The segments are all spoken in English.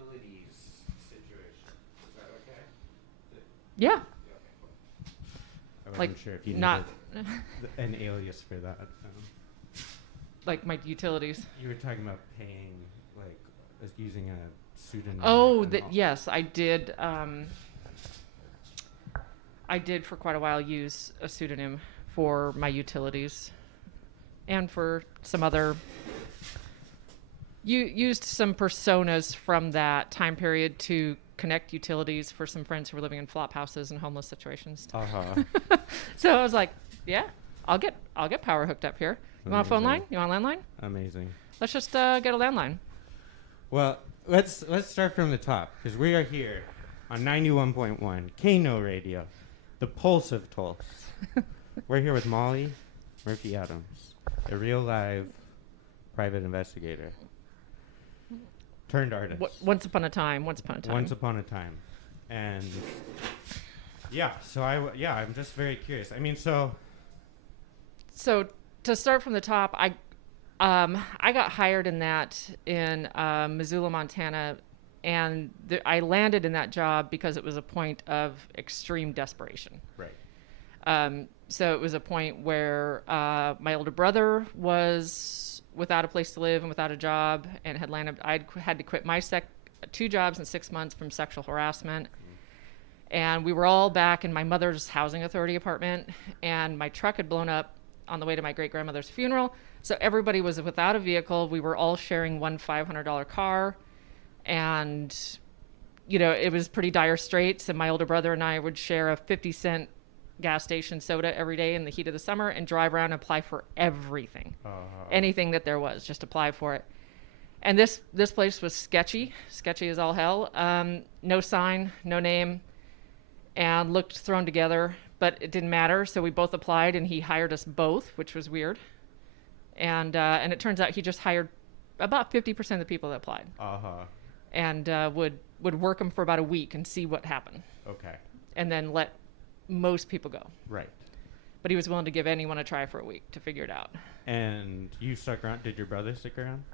utilities situation. Is that okay? Yeah. Yeah, okay, cool. I wasn't Like, sure if you not needed an alias for that. like my utilities. You were talking about paying, like, using a pseudonym. Oh, and all. yes, I did. I did for quite a while use a pseudonym for my utilities, and for some other. Used some personas from that time period to connect utilities for some friends who were living in flop houses and homeless situations. Uh-huh. So I was like, yeah, I'll get power hooked up here. You want a phone line? Amazing. You want a landline? Amazing. Let's just get a landline. Well, let's start from the top, because we are here on 91.1 Kano Radio, the pulse of Tulsa. We're here with Molly Murphy Adams, a real live private investigator turned artist. Once upon a time. Once upon a time. And yeah, so I'm just very curious. I mean, so to start from the top, I got hired in Missoula, Montana, and I landed in that job because it was a point of extreme desperation. right. So it was a point where my older brother was without a place to live and without a job, and I'd had to quit my 2 jobs in 6 months from sexual harassment. And we were all back in my mother's housing authority apartment, and my truck had blown up on the way to my great-grandmother's funeral. So everybody was without a vehicle. We were all sharing one $500 car, and, it was pretty dire straits. And my older brother and I would share a 50-cent gas station soda every day in the heat of the summer and drive around and apply for everything. Anything that there was, just apply for it. And this place was sketchy as all hell. No sign, no name, and looked thrown together, but it didn't matter. So we both applied, and he hired us both, which was weird. And it turns out he just hired about 50% of the people that applied. And would work them for about a week and see what happened. Okay. And then let most people go. Right. But he was willing to give anyone a try for a week to figure it out. And you stuck around? Did your brother stick around?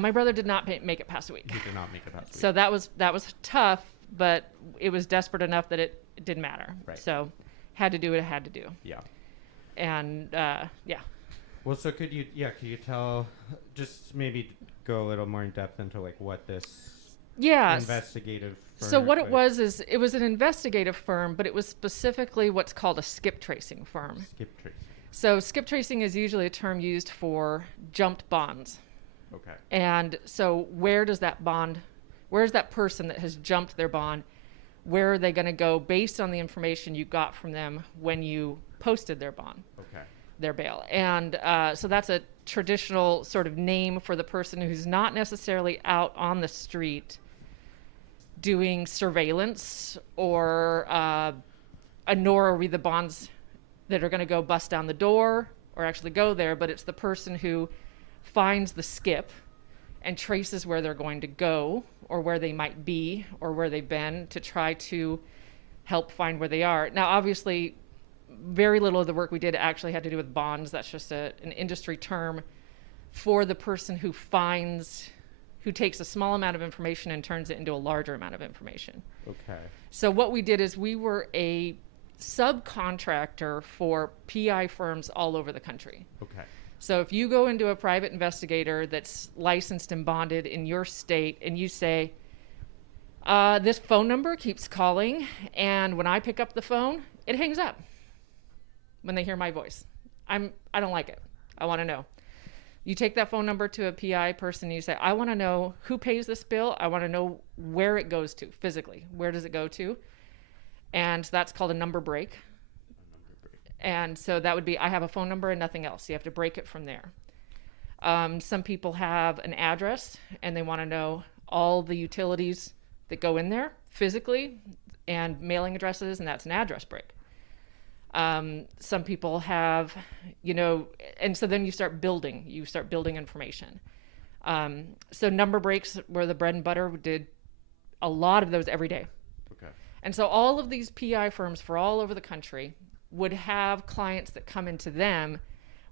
My brother did not make it past a week. He did not make it past a week. So that was tough, but it was desperate enough that it didn't matter. Right. So had to do what I had to do. Yeah. And yeah. Well, so could you tell, just maybe go a little more in depth into like what this investigative firm. So what it was is it was an investigative firm, but it was specifically what's called a skip tracing firm. Skip tracing. So skip tracing is usually a term used for jumped bonds. Okay. And so where's that person that has jumped their bond? Where are they going to go based on the information you got from them when you posted their bond? Okay. Their bail. And so that's a traditional sort of name for the person who's not necessarily out on the street doing surveillance, or nor are we the bonds that are going to go bust down the door or actually go there, but it's the person who finds the skip and traces where they're going to go or where they might be or where they've been to try to help find where they are. Now, obviously, very little of the work we did actually had to do with bonds. That's just an industry term for the person who takes a small amount of information and turns it into a larger amount of information. Okay. So what we did is we were a subcontractor for PI firms all over the country. Okay. So if you go into a private investigator that's licensed and bonded in your state and you say, this phone number keeps calling, and when I pick up the phone, it hangs up when they hear my voice. I don't like it. I want to know. You take that phone number to a PI person and you say, I want to know who pays this bill. I want to know where it goes to physically. Where does it go to? And that's called a number break. And so that would be, I have a phone number and nothing else. You have to break it from there. Some people have an address and they want to know all the utilities that go in there physically and mailing addresses, and that's an address break. Some people have, and so then you start building information. So number breaks were the bread and butter. We did a lot of those every day. Okay. And so all of these PI firms for all over the country would have clients that come into them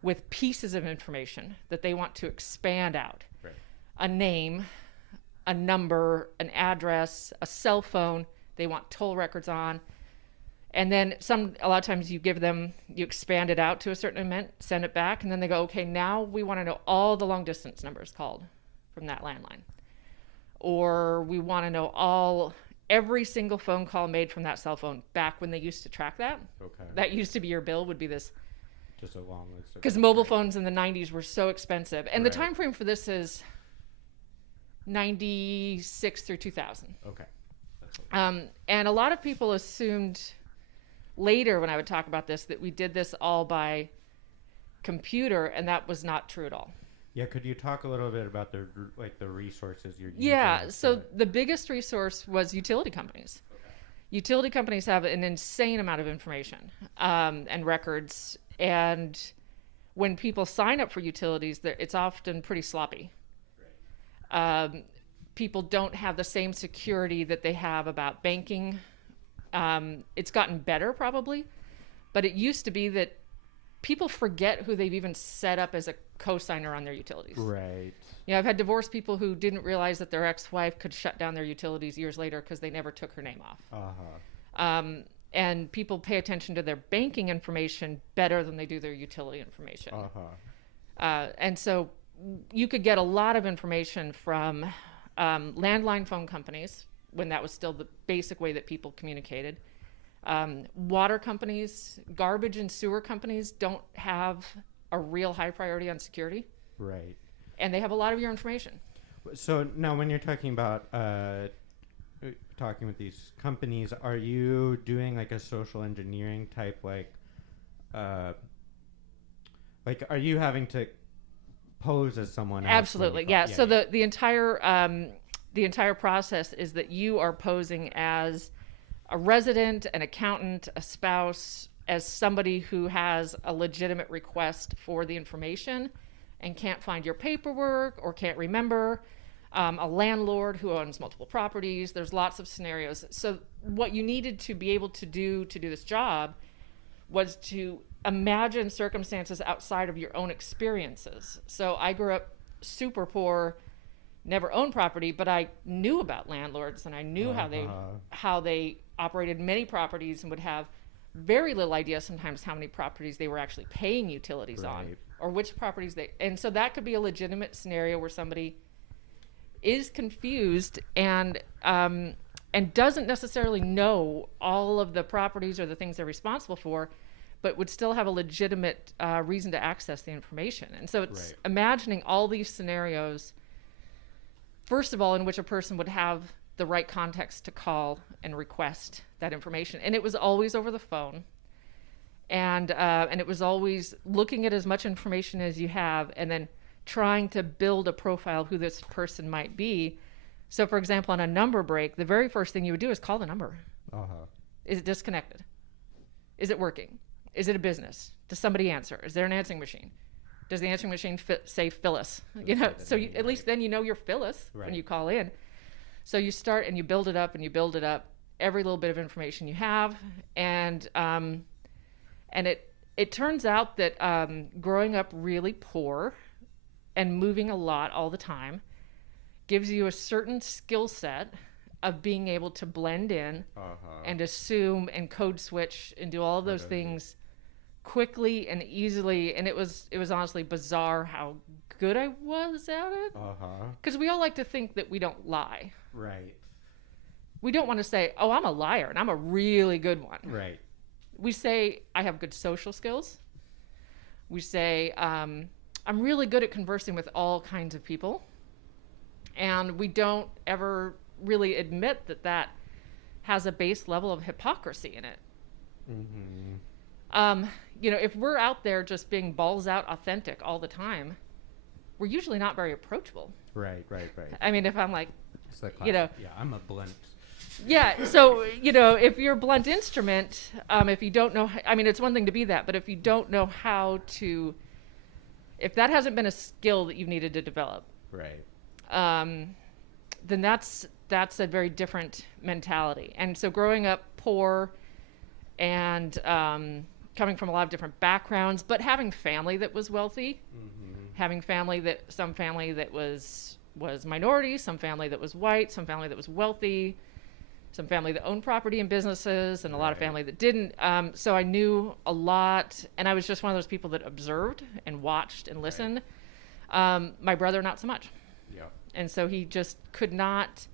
with pieces of information that they want to expand out. Right. A name, a number, an address, a cell phone. They want toll records on. And then a lot of times you expand it out to a certain amount, send it back, and then they go, okay, now we want to know all the long distance numbers called from that landline. Or we want to know every single phone call made from that cell phone back when they used to track that. Okay. That used to be your bill, would be this. Just a long list. Because mobile phones in the 90s were so expensive. And the Right. time frame for this is 96 through 2000. Okay. And a lot of people assumed later when I would talk about this that we did this all by computer, and that was not true at all. Yeah, could you talk a little bit about the resources you're using? Yeah, so the biggest resource was utility companies. Okay. Utility companies have an insane amount of information and records, and when people sign up for utilities, it's often pretty sloppy. Right. People don't have the same security that they have about banking. It's gotten better probably, but it used to be that people forget who they've even set up as a co-signer on their utilities. Right. Yeah, I've had divorced people who didn't realize that their ex-wife could shut down their utilities years later because they never took her name off. Uh-huh. And people pay attention to their banking information better than they do their utility information. Uh-huh. And so you could get a lot of information from landline phone companies when that was still the basic way that people communicated. Water companies, garbage and sewer companies don't have a real high priority on security. Right. And they have a lot of your information. So now when you're talking about talking with these companies, are you doing like a social engineering type are you having to pose as someone else? Absolutely, yeah. So the entire process is that you are posing as a resident, an accountant, a spouse, as somebody who has a legitimate request for the information and can't find your paperwork or can't remember, a landlord who owns multiple properties. There's lots of scenarios. So what you needed to be able to do this job was to imagine circumstances outside of your own experiences. So I grew up super poor, never owned property, but I knew about landlords and I knew how they operated many properties and would have very little idea sometimes how many properties they were actually paying utilities on, or which properties and so that could be a legitimate scenario where somebody is confused and doesn't necessarily know all of the properties or the things they're responsible for, but would still have a legitimate reason to access the information. And so it's imagining all these scenarios, first of all, in which a person would have the right context to call and request that information. And it was always over the phone. And it was always looking at as much information as you have and then trying to build a profile of who this person might be. So for example, on a number break, the very first thing you would do is call the number. Uh-huh. Is it disconnected? Is it working? Is it a business? Does somebody answer? Is there an answering machine? Does the answering machine say Phyllis? So at least then you know you're Phyllis when you call in. So you start and you build it up and you build it up, every little bit of information you have. And it turns out that growing up really poor and moving a lot all the time gives you a certain skill set of being able to blend in and assume and code switch and do all of those things quickly and easily. And it was honestly bizarre how good I was at it. Because we all like to think that we don't lie. Right. We don't want to say, oh, I'm a liar and I'm a really good one. Right. We say, I have good social skills. We say, I'm really good at conversing with all kinds of people. And we don't ever really admit that has a base level of hypocrisy in it. Mm-hmm. If we're out there just being balls out authentic all the time, we're usually not very approachable. Right. I mean, if I'm like, yeah, I'm a blunt. Yeah, so, if you're a blunt instrument, if you don't know, it's one thing to be that, but if you don't know how to, if that hasn't been a skill that you've needed to develop, right, then that's a very different mentality. And so growing up poor and coming from a lot of different backgrounds, but having family that was wealthy, having some family that was was minority, some family that was white, some family that was wealthy, some family that owned property and businesses, and a lot of Right. family that didn't. So I knew a lot, and I was just one of those people that observed and watched and listened. My brother, not so much. Yeah. And so he just could not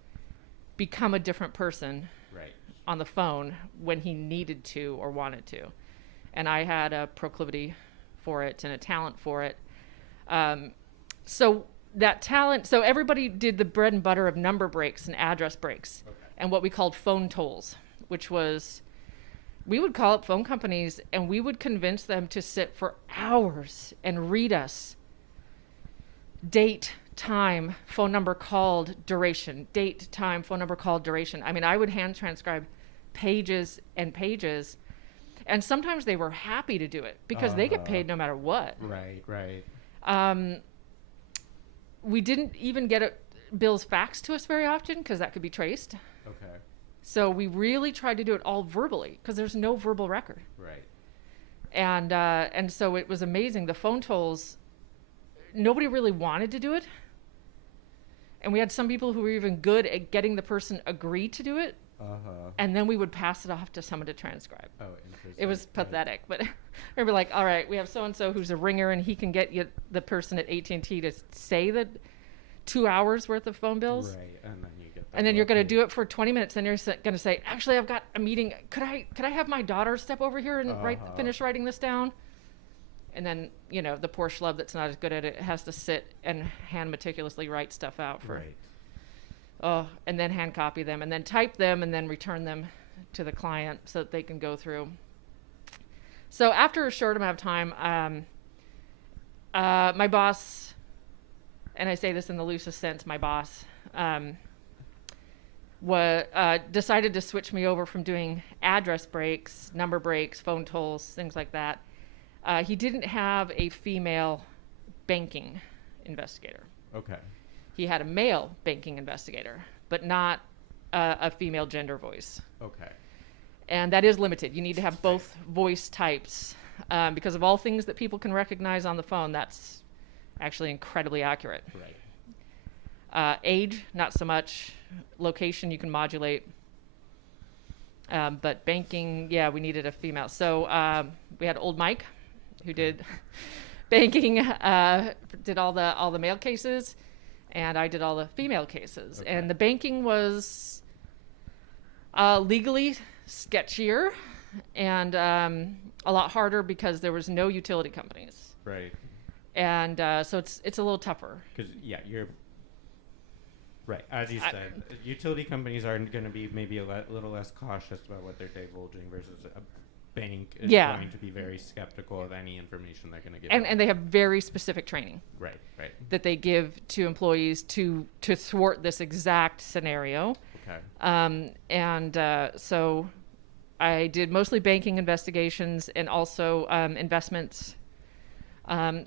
become a different person Right. on the phone when he needed to or wanted to. And I had a proclivity for it and a talent for it. So that talent, so everybody did the bread and butter of number breaks and address breaks, Okay. and what we called phone tolls, which was, we would call up phone companies and we would convince them to sit for hours and read us date, time, phone number called, duration, date, time, phone number called, duration. I mean, I would hand transcribe pages and pages, and sometimes they were happy to do it because they get paid no matter what. Right. Right. We didn't even get bills faxed to us very often because that could be traced. Okay. So we really tried to do it all verbally because there's no verbal record. Right. And so it was amazing. The phone tolls, nobody really wanted to do it. And we had some people who were even good at getting the person agree to do it. And then we would pass it off to someone to transcribe. Oh, interesting. It was pathetic, but we were like, all right, we have so-and-so who's a ringer and he can get you the person at AT&T to say that 2 hours worth of phone bills. Right, and then you get. And then you're going to do it for 20 minutes and you're going to say, actually, I've got a meeting. Could I have my daughter step over here and finish writing this down? And then, you know, the poor schlub that's not as good at it has to sit and hand meticulously write stuff out for, and then hand copy them and then type them and then return them to the client so that they can go through. So after a short amount of time, my boss, and I say this in the loosest sense, my boss, decided to switch me over from doing address breaks, number breaks, phone tolls, things like that. He didn't have a female banking investigator. Okay. He had a male banking investigator, but not a female gender voice. Okay. And that is limited. You need to have both voice types because of all things that people can recognize on the phone. That's actually incredibly accurate. Right. Age, not so much. Location, you can modulate. But banking, yeah, we needed a female. So we had old Mike, who did banking, did all the male cases, and I did all the female cases. Okay. And the banking was legally sketchier and a lot harder because there was no utility companies. Right. And so it's a little tougher. Because you're right. As you said, utility companies are going to be maybe a little less cautious about what they're divulging versus a bank is going to be very skeptical of any information they're going to give. And they have very specific training. Right. Right. That they give to employees to thwart this exact scenario. Okay. So I did mostly banking investigations and also investments. And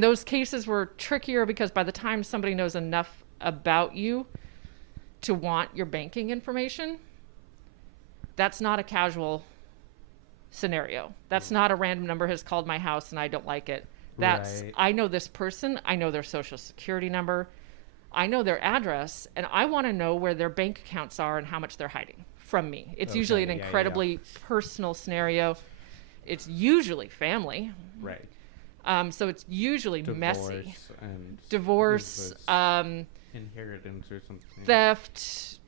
those cases were trickier because by the time somebody knows enough about you to want your banking information, that's not a casual scenario. That's not a random number has called my house and I don't like it. That's, I know this person, I know their social security number, I know their address, and I want to know where their bank accounts are and how much they're hiding from me. It's usually an incredibly personal scenario. It's usually family. Right. So it's usually messy. Divorce. And Inheritance or something. Theft.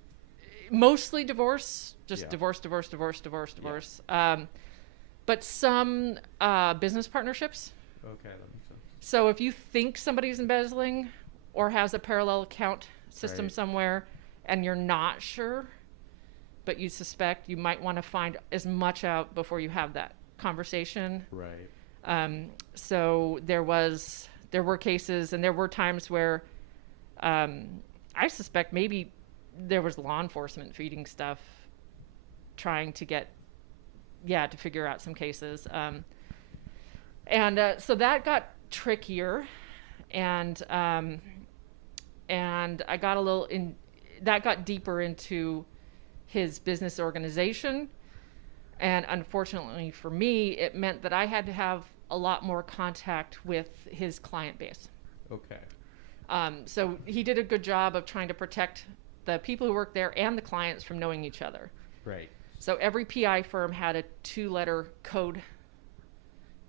Mostly divorce. Just Yeah. divorce. But some business partnerships. Okay, that makes sense. So if you think somebody's embezzling or has a parallel account system somewhere and you're not sure, but you suspect, you might want to find as much out before you have that conversation. Right. So there were cases and there were times where I suspect maybe there was law enforcement feeding stuff, trying to get, to figure out some cases. So that got trickier, and I got that got deeper into his business organization. And unfortunately for me, it meant that I had to have a lot more contact with his client base. Okay. So he did a good job of trying to protect the people who worked there and the clients from knowing each other. Right. So every PI firm had a 2-letter code,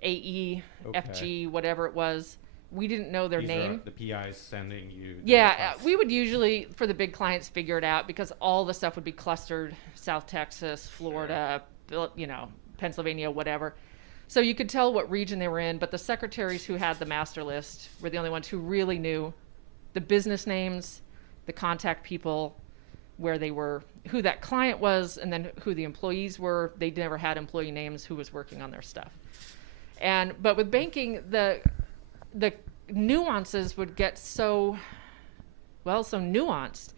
AE, Okay. FG, whatever it was. We didn't know their These name. are the PIs sending you. The Yeah, requests. we would usually, for the big clients, figure it out because all the stuff would be clustered, South Texas, Florida, Pennsylvania, whatever. So you could tell what region they were in, but the secretaries who had the master list were the only ones who really knew the business names, the contact people, where they were, who that client was, and then who the employees were. They never had employee names, who was working on their stuff. But with banking, the nuances would get so nuanced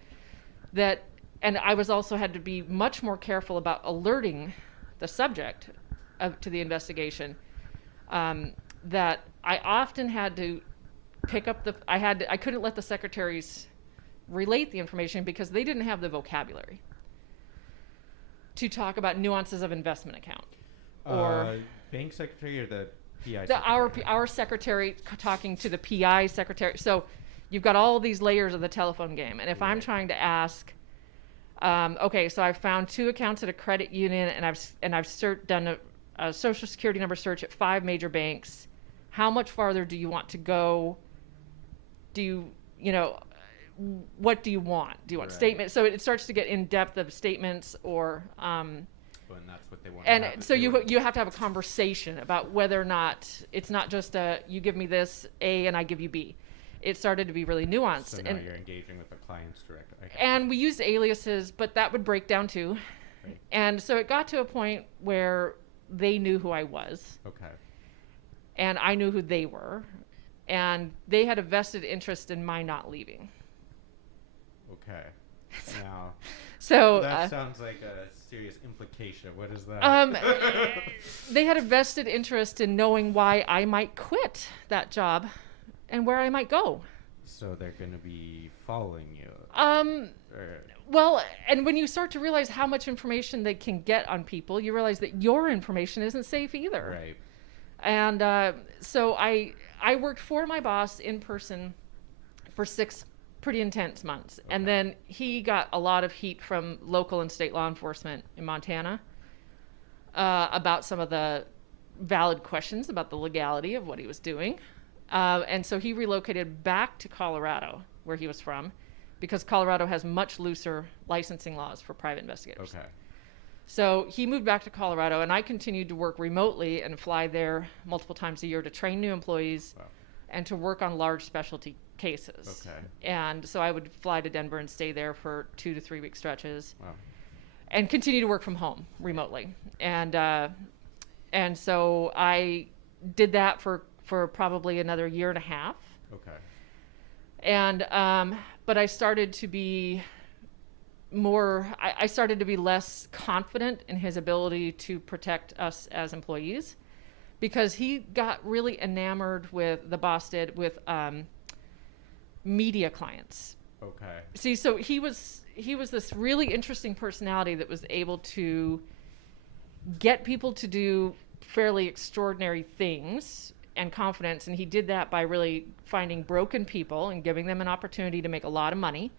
that, and I was also had to be much more careful about alerting the subject to the investigation, that I often had to pick up I couldn't let the secretaries relate the information because they didn't have the vocabulary to talk about nuances of investment account. Or bank secretary or the PI secretary? Our secretary talking to the PI secretary. So you've got all these layers of the telephone game. And if I'm trying to ask, okay, so I've found 2 accounts at a credit union, and I've done a social security number search at 5 major banks. How much farther do you want to go? What do you want? Do you want statements? So it starts to get in depth of statements or. And that's what they want. And so you have to have a conversation about whether or not it's not just you give me this A and I give you B. It started to be really nuanced. So now you're engaging with the clients directly. And we used aliases, but that would break down too. Right. And so it got to a point where they knew who I was. Okay. And I knew who they were. And they had a vested interest in my not leaving. Okay. Now, so that sounds like a serious implication. What is that? They had a vested interest in knowing why I might quit that job and where I might go. So they're going to be following you. Well, and when you start to realize how much information they can get on people, you realize that your information isn't safe either. Right. And so I worked for my boss in person for 6 pretty intense months. Okay. And then he got a lot of heat from local and state law enforcement in Montana about some of the valid questions about the legality of what he was doing. And so he relocated back to Colorado, where he was from, because Colorado has much looser licensing laws for private investigators. Okay. So he moved back to Colorado, and I continued to work remotely and fly there multiple times a year to train new employees. Wow. And to work on large specialty cases. Okay. And so I would fly to Denver and stay there for 2 to 3 week stretches. Wow. And continue to work from home remotely. And so I did that for probably another 1.5 years. Okay. And but I started to be I started to be less confident in his ability to protect us as employees, because he got really enamored with, the boss did, with media clients. Okay. See, so he was this really interesting personality that was able to get people to do fairly extraordinary things and confidence, and he did that by really finding broken people and giving them an opportunity to make a lot of money.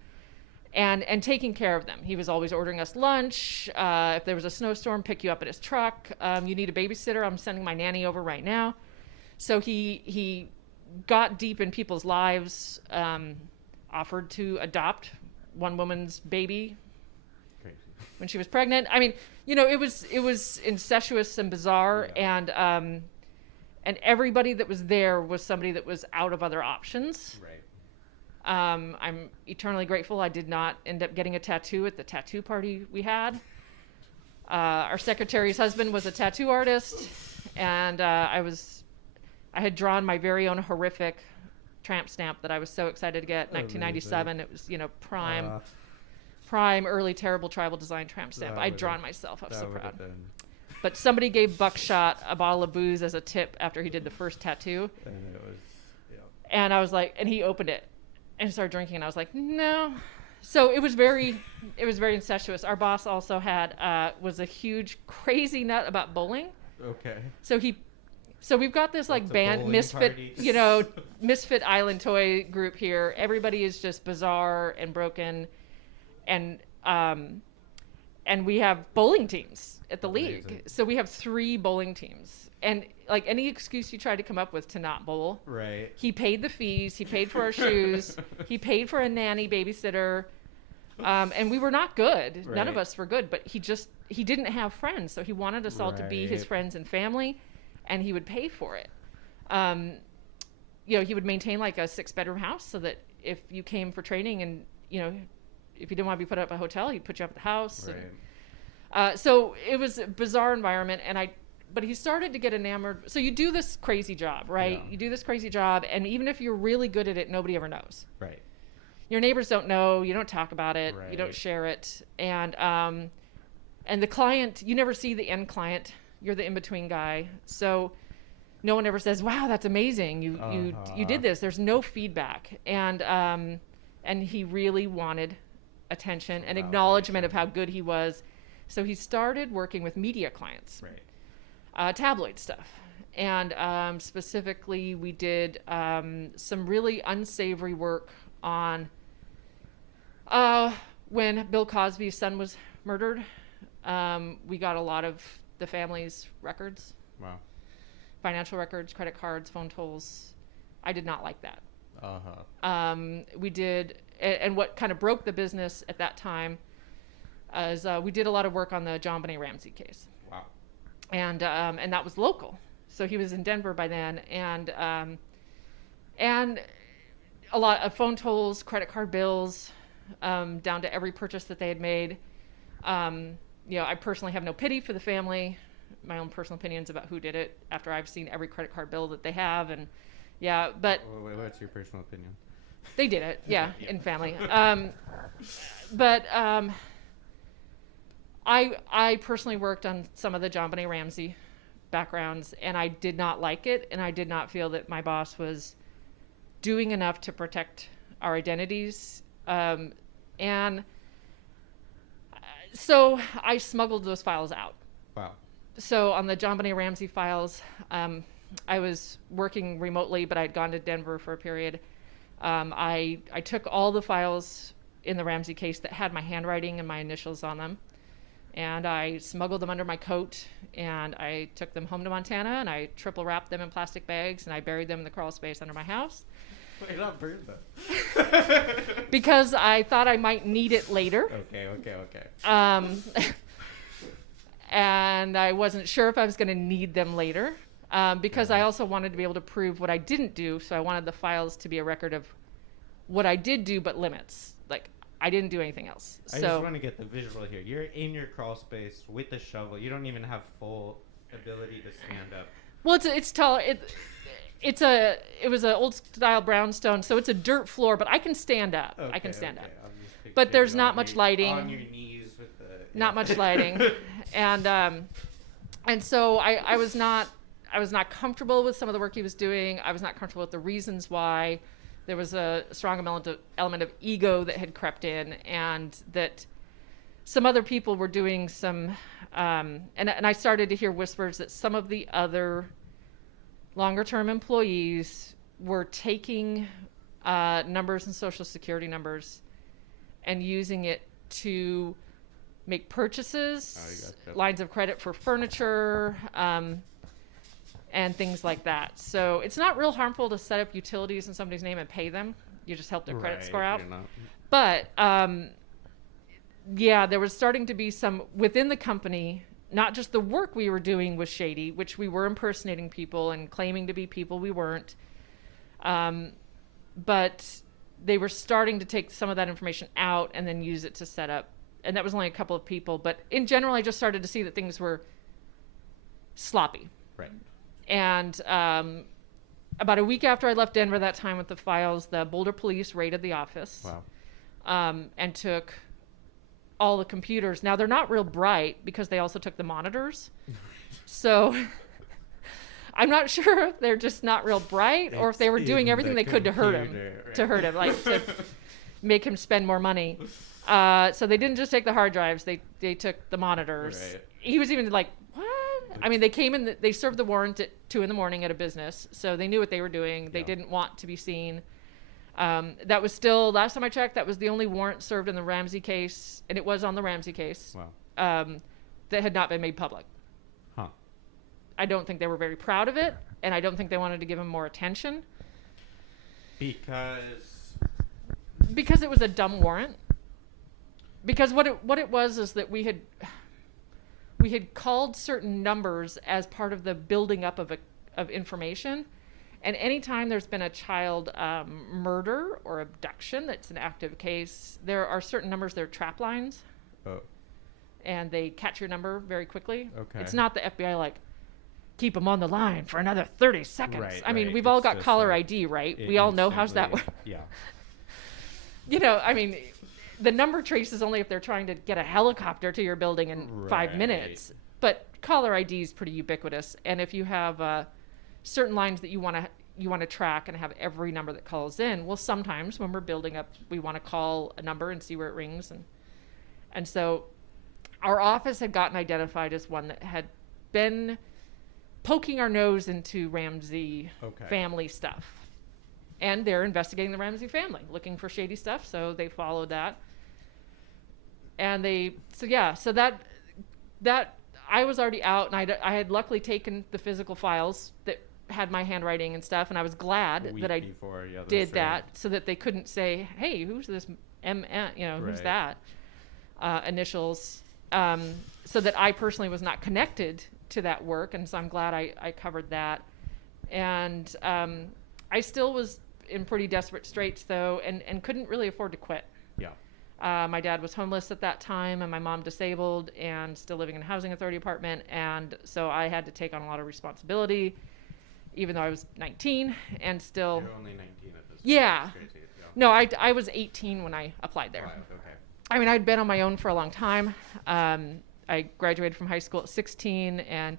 And taking care of them. He was always ordering us lunch. If there was a snowstorm, pick you up at his truck. You need a babysitter? I'm sending my nanny over right now. So he got deep in people's lives, offered to adopt one woman's baby when she was pregnant. I mean, it was incestuous and bizarre, yeah. And everybody that was there was somebody that was out of other options. Right. I'm eternally grateful I did not end up getting a tattoo at the tattoo party we had. Our secretary's husband was a tattoo artist, and I had drawn my very own horrific tramp stamp that I was so excited to get. 1997. It was, prime early terrible tribal design tramp stamp. I'd drawn myself. I was so proud. But somebody gave Buckshot a bottle of booze as a tip after he did the first tattoo. And it was, And I was like, and he opened it and started drinking, and I was like, no. So it was very incestuous. Our boss also was a huge crazy nut about bowling. Okay. So So we've got this like Lots of band bowling misfit, parties. misfit island toy group here. Everybody is just bizarre and broken, and we have bowling teams at the league. Amazing. So we have 3 bowling teams, and like any excuse you tried to come up with to not bowl, Right. he paid the fees, he paid for our shoes, he paid for a nanny babysitter, and we were not good. None of Right. us were good, but he didn't have friends, so he wanted us all to be his Right. friends and family, and he would pay for it. He would maintain like a 6-bedroom house so that if you came for training and, if you didn't want to be put up at a hotel, he'd put you up at the house. Right. And, so it was a bizarre environment, but he started to get enamored. So you do this crazy job, right? Yeah. You do this crazy job, and even if you're really good at it, nobody ever knows. Right. Your neighbors don't know. You don't talk about it. Right. You don't share it. And the client, you never see the end client. You're the in-between guy. So no one ever says, "Wow, that's amazing. You did this." There's no feedback. And he really wanted attention and acknowledgement of how good he was. So he started working with media clients, Right. Tabloid stuff. And specifically, we did some really unsavory work on when Bill Cosby's son was murdered. We got a lot of the family's records, Wow. financial records, credit cards, phone tolls. I did not like that. We did, and what kind of broke the business at that time is we did a lot of work on the John Benet Ramsey case. Wow. And that was local. So he was in Denver by then, and a lot of phone tolls, credit card bills, down to every purchase that they had made. I personally have no pity for the family. My own personal opinions about who did it after I've seen every credit card bill that they have, and but What's your personal opinion? they did it, Yeah. in family. I personally worked on some of the John Benet Ramsey backgrounds, and I did not like it, and I did not feel that my boss was doing enough to protect our identities. So I smuggled those files out. Wow. So on the John Benet Ramsey files, I was working remotely, but I'd gone to Denver for a period. I took all the files in the Ramsey case that had my handwriting and my initials on them, and I smuggled them under my coat, and I took them home to Montana, and I triple wrapped them in plastic bags, and I buried them in the crawl space under my house. Why not burn them? Because I thought I might need it later. Okay. And I wasn't sure if I was going to need them later, because I also wanted to be able to prove what I didn't do. So I wanted the files to be a record of what I did do, but limits. Like, I didn't do anything else. I just want to get the visual here. You're in your crawl space with the shovel. You don't even have full ability to stand up. Well, it's tall. It was an old style brownstone, so it's a dirt floor, but I can stand up. I can stand up. But there's not much lighting. On your knees with the. Not much lighting, and so I was not comfortable with some of the work he was doing. I was not comfortable with the reasons why. There was a strong element of ego that had crept in, and that some other people were doing some, and I started to hear whispers that some of the other longer-term employees were taking numbers and Social Security numbers and using it to make purchases, lines of credit for furniture, and things like that. So it's not real harmful to set up utilities in somebody's name and pay them. You just help their credit score out. But there was starting to be some within the company. Not just the work we were doing was shady, which we were impersonating people and claiming to be people we weren't. But they were starting to take some of that information out and then use it to set up. And that was only a couple of people. But in general, I just started to see that things were sloppy. Right. And about a week after I left Denver that time with the files, the Boulder police raided the office. Wow. And took all the computers. Now, they're not real bright because they also took the monitors. So I'm not sure if they're just not real bright or if they were doing everything they could to hurt him. Right. To hurt him, like to make him spend more money. So they didn't just take the hard drives. They took the monitors. Right. He was even like, what? I mean, they came in, they served the warrant at 2 a.m. at a business, so they knew what they were doing. They didn't want to be seen. That was still, last time I checked, that was the only warrant served in the Ramsey case, and it was on the Ramsey case. Wow. That had not been made public. Huh. I don't think they were very proud of it, and I don't think they wanted to give him more attention. Because it was a dumb warrant. Because what it was is that we had called certain numbers as part of the building up of information, and anytime there's been a child murder or abduction that's an active case, there are certain numbers, they're trap lines. Oh. And they catch your number very quickly. Okay. It's not the FBI like, keep them on the line for another 30 seconds. Right, I mean, right. we've all It's got just caller like ID, right? We all know how's that work. Yeah. You know, I mean, the number trace is only if they're trying to get a helicopter to your building in 5 minutes. But caller ID is pretty ubiquitous. And if you have certain lines that you want to track and have every number that calls in, well, sometimes when we're building up, we want to call a number and see where it rings. And so our office had gotten identified as one that had been poking our nose into Ramsey family stuff. And they're investigating the Ramsey family, looking for shady stuff. So they followed that. And so that I was already out, and I had luckily taken the physical files that had my handwriting and stuff. And I was glad that I did that so that they couldn't say, hey, who's this who's that? Initials. So that I personally was not connected to that work. And so I'm glad I covered that. And I still was in pretty desperate straits, though, and couldn't really afford to quit. Yeah. My dad was homeless at that time, and my mom disabled and still living in a housing authority apartment. And so I had to take on a lot of responsibility, even though I was 19 and still. You're only 19 at this point. Yeah. That's crazy. Yeah. No, I was 18 when I applied there. Wow, okay. I mean, I'd been on my own for a long time. I graduated from high school at 16 and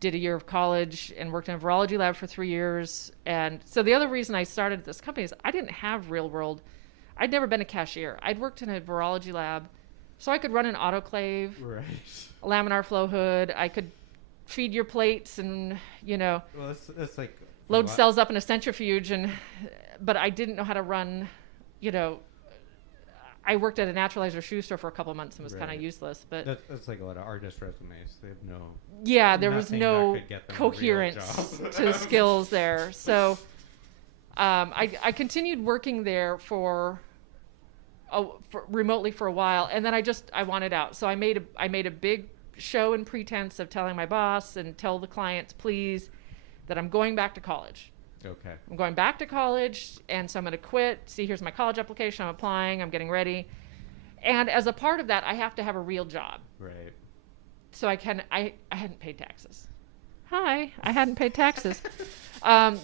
did a year of college and worked in a virology lab for 3 years. And so the other reason I started this company is I didn't have real world. I'd never been a cashier. I'd worked in a virology lab, so I could run an autoclave, a laminar flow hood. I could feed your plates and, Well, it's like load cells up in a centrifuge. But I didn't know how to run, I worked at a naturalizer shoe store for a couple of months and was kind of useless. But that's like a lot of artist resumes. They have no. Yeah, there was no coherence to the skills there. So I continued working there for remotely for a while, and then I wanted out. So I made a big show and pretense of telling my boss and tell the clients, please, that I'm going back to college. Okay. I'm going back to college, and so I'm going to quit. See, here's my college application. I'm applying. I'm getting ready. And as a part of that, I have to have a real job. Right. So I hadn't paid taxes. I hadn't paid taxes.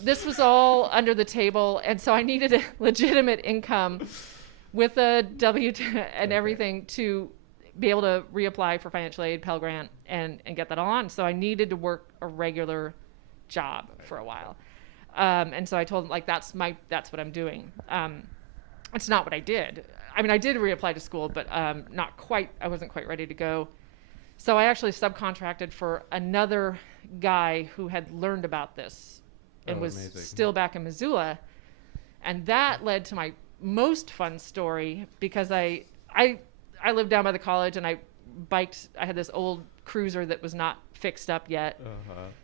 This was all under the table, and so I needed a legitimate income with a W-2 and everything to be able to reapply for financial aid, Pell Grant, and get that all on. So I needed to work a regular job for a while. And so I told them, that's what I'm doing. It's not what I did. I mean, I did reapply to school, but not quite. I wasn't quite ready to go. So I actually subcontracted for another guy who had learned about this and was still back in Missoula. And that led to my most fun story, because I lived down by the college, and I biked. I had this old cruiser that was not fixed up yet.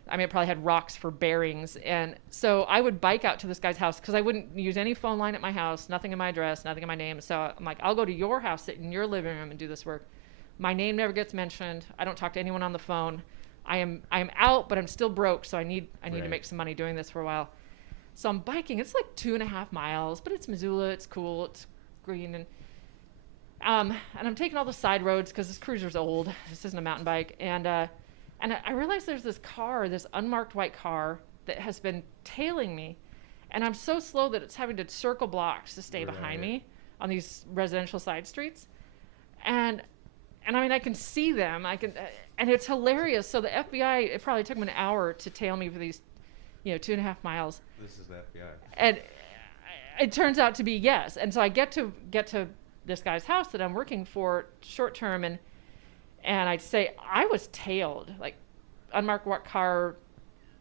I mean, it probably had rocks for bearings. And so I would bike out to this guy's house, because I wouldn't use any phone line at my house, nothing in my address, nothing in my name. So I'm like, I'll go to your house, sit in your living room and do this work. My name never gets mentioned. I don't talk to anyone on the phone. I am out, but I'm still broke. So I need to make some money doing this for a while. So I'm biking. It's like 2.5 miles, but it's Missoula. It's cool. It's green. And I'm taking all the side roads because this cruiser's old. This isn't a mountain bike. And I realized there's this unmarked white car that has been tailing me. And I'm so slow that it's having to circle blocks to stay behind me on these residential side streets. And I mean, I can see them. And it's hilarious. So the FBI, it probably took them an hour to tail me for these, 2.5 miles. This is the FBI. And it turns out to be yes. And so I get to this guy's house that I'm working for short term, and I'd say I was tailed like unmarked car.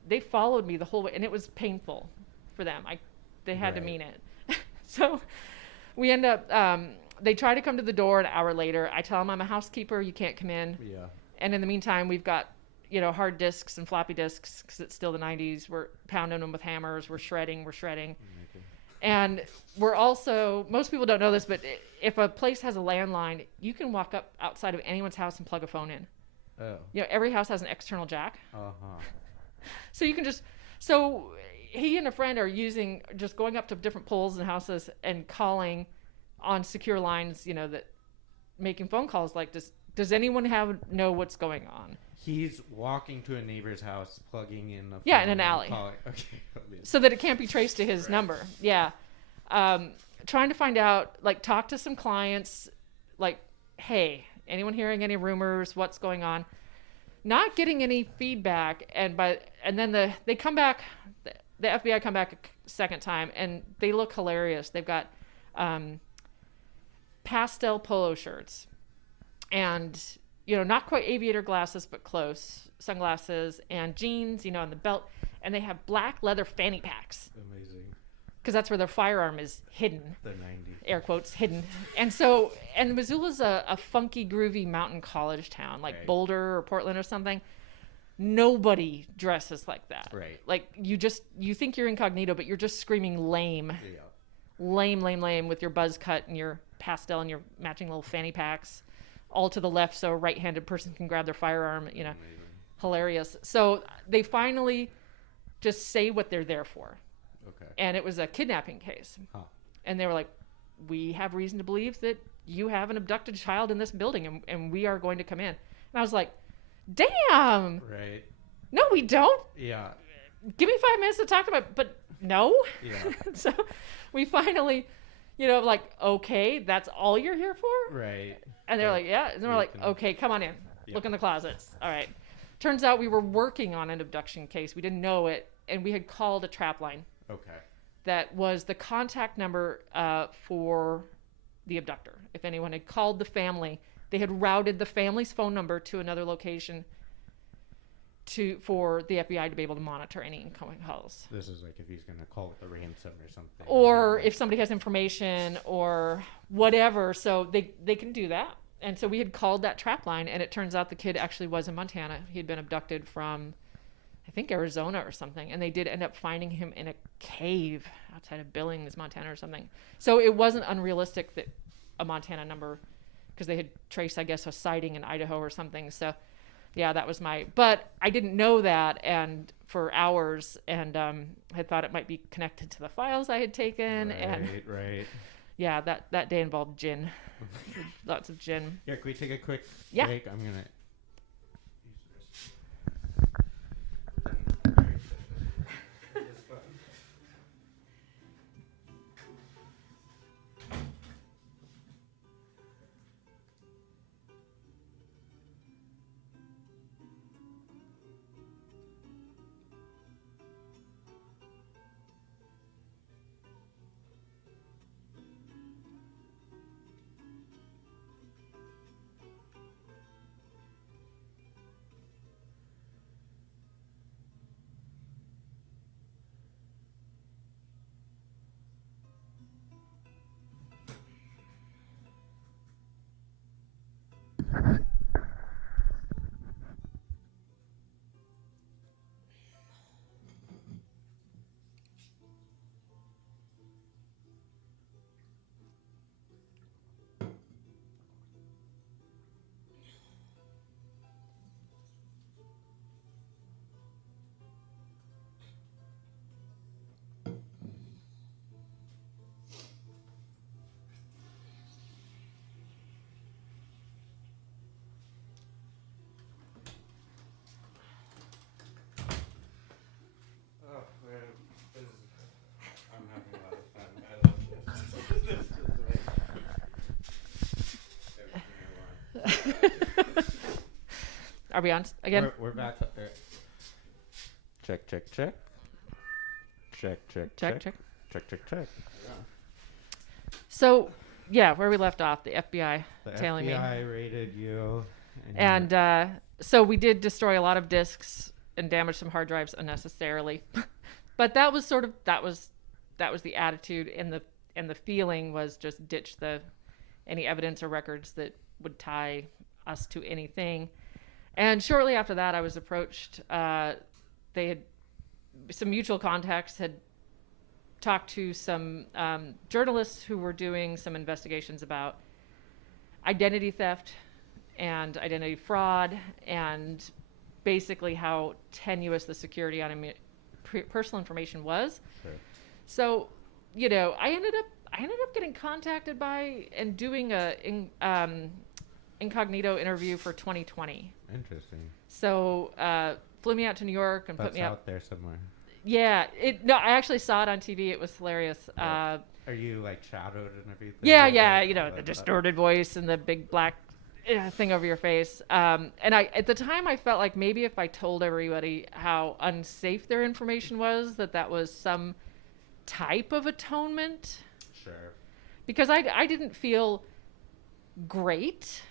They followed me the whole way, and it was painful for them. They had to mean it. So we end up, they try to come to the door an hour later. I tell them I'm a housekeeper. You can't come in. Yeah. And in the meantime, we've got, hard disks and floppy disks because it's still the 90s. We're pounding them with hammers. We're shredding. Okay. And we're also, most people don't know this, but if a place has a landline, you can walk up outside of anyone's house and plug a phone in. Oh. Every house has an external jack. Uh-huh. So you can so he and a friend are just going up to different poles and houses and calling on secure lines, that making phone calls like, does anyone know what's going on? He's walking to a neighbor's house, plugging in a in an alley. Okay. So that it can't be traced to his number. Yeah. Trying to find out, like, talk to some clients, like, hey, anyone hearing any rumors? What's going on? Not getting any feedback, and then they come back, the FBI come back a second time, and they look hilarious. They've got pastel polo shirts, and not quite aviator glasses, but close, sunglasses, and jeans, and the belt, and they have black leather fanny packs. Amazing. Because that's where their firearm is hidden. The 90s. Air quotes, hidden. And Missoula's a funky, groovy mountain college town, like Boulder or Portland or something. Nobody dresses like that. Right. Like, you think you're incognito, but you're just screaming lame. Yeah. Lame with your buzz cut and your pastel and your matching little fanny packs. All to the left so a right-handed person can grab their firearm, Amazing. Hilarious. So they finally just say what they're there for. Okay. And it was a kidnapping case. Huh. And they were like, we have reason to believe that you have an abducted child in this building, and we are going to come in. And I was like, damn. Right. No, we don't. Yeah. Give me 5 minutes to talk about it, but no. Yeah. So we finally, like, okay, that's all you're here for? Right. And they're like, yeah. And we're like, okay, come on in. Yep. Look in the closets. All right. Turns out we were working on an abduction case. We didn't know it. And we had called a trap line. Okay. That was the contact number for the abductor. If anyone had called the family, they had routed the family's phone number to another location for the FBI to be able to monitor any incoming calls. This is like if he's going to call with a ransom or something. Or if somebody has information or whatever. So they can do that. And so we had called that trap line, and it turns out the kid actually was in Montana. He had been abducted from, I think, Arizona or something. And they did end up finding him in a cave outside of Billings, Montana or something. So it wasn't unrealistic that a Montana number, because they had traced, I guess, a sighting in Idaho or something. So yeah, that was but I didn't know that and for hours, and had thought it might be connected to the files I had taken. Right. Yeah, that day involved gin. Lots of gin. Yeah, can we take a quick break? I'm going to Are we on again? We're back. Check. Check. So, yeah, where we left off, the FBI The tailing me. FBI raided you. And So we did destroy a lot of disks and damage some hard drives unnecessarily. But that was sort of that was the attitude, and the feeling was just ditch the any evidence or records that would tie us to anything. And shortly after that, I was approached. They had some mutual contacts had talked to some journalists who were doing some investigations about identity theft and identity fraud, and basically how tenuous the security on personal information was. Sure. So, I ended up getting contacted by and doing a Incognito interview for 2020. Interesting. So flew me out to New York and That's put me out there somewhere. Yeah, I actually saw it on TV. It was hilarious. Are you like shadowed and everything? Yeah, the distorted voice and the big black thing over your face. And at the time I felt like maybe if I told everybody how unsafe their information was, that was some type of atonement. Sure. Because I didn't feel great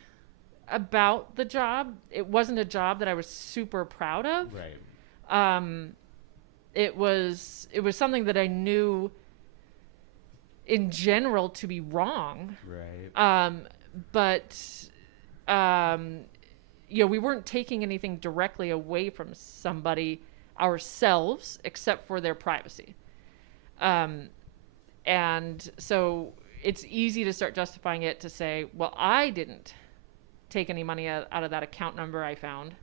about the job. It wasn't a job that I was super proud of. Right. It was something that I knew in general to be wrong. Right. But we weren't taking anything directly away from somebody ourselves, except for their privacy. And so it's easy to start justifying it to say, well, I didn't take any money out of that account number I found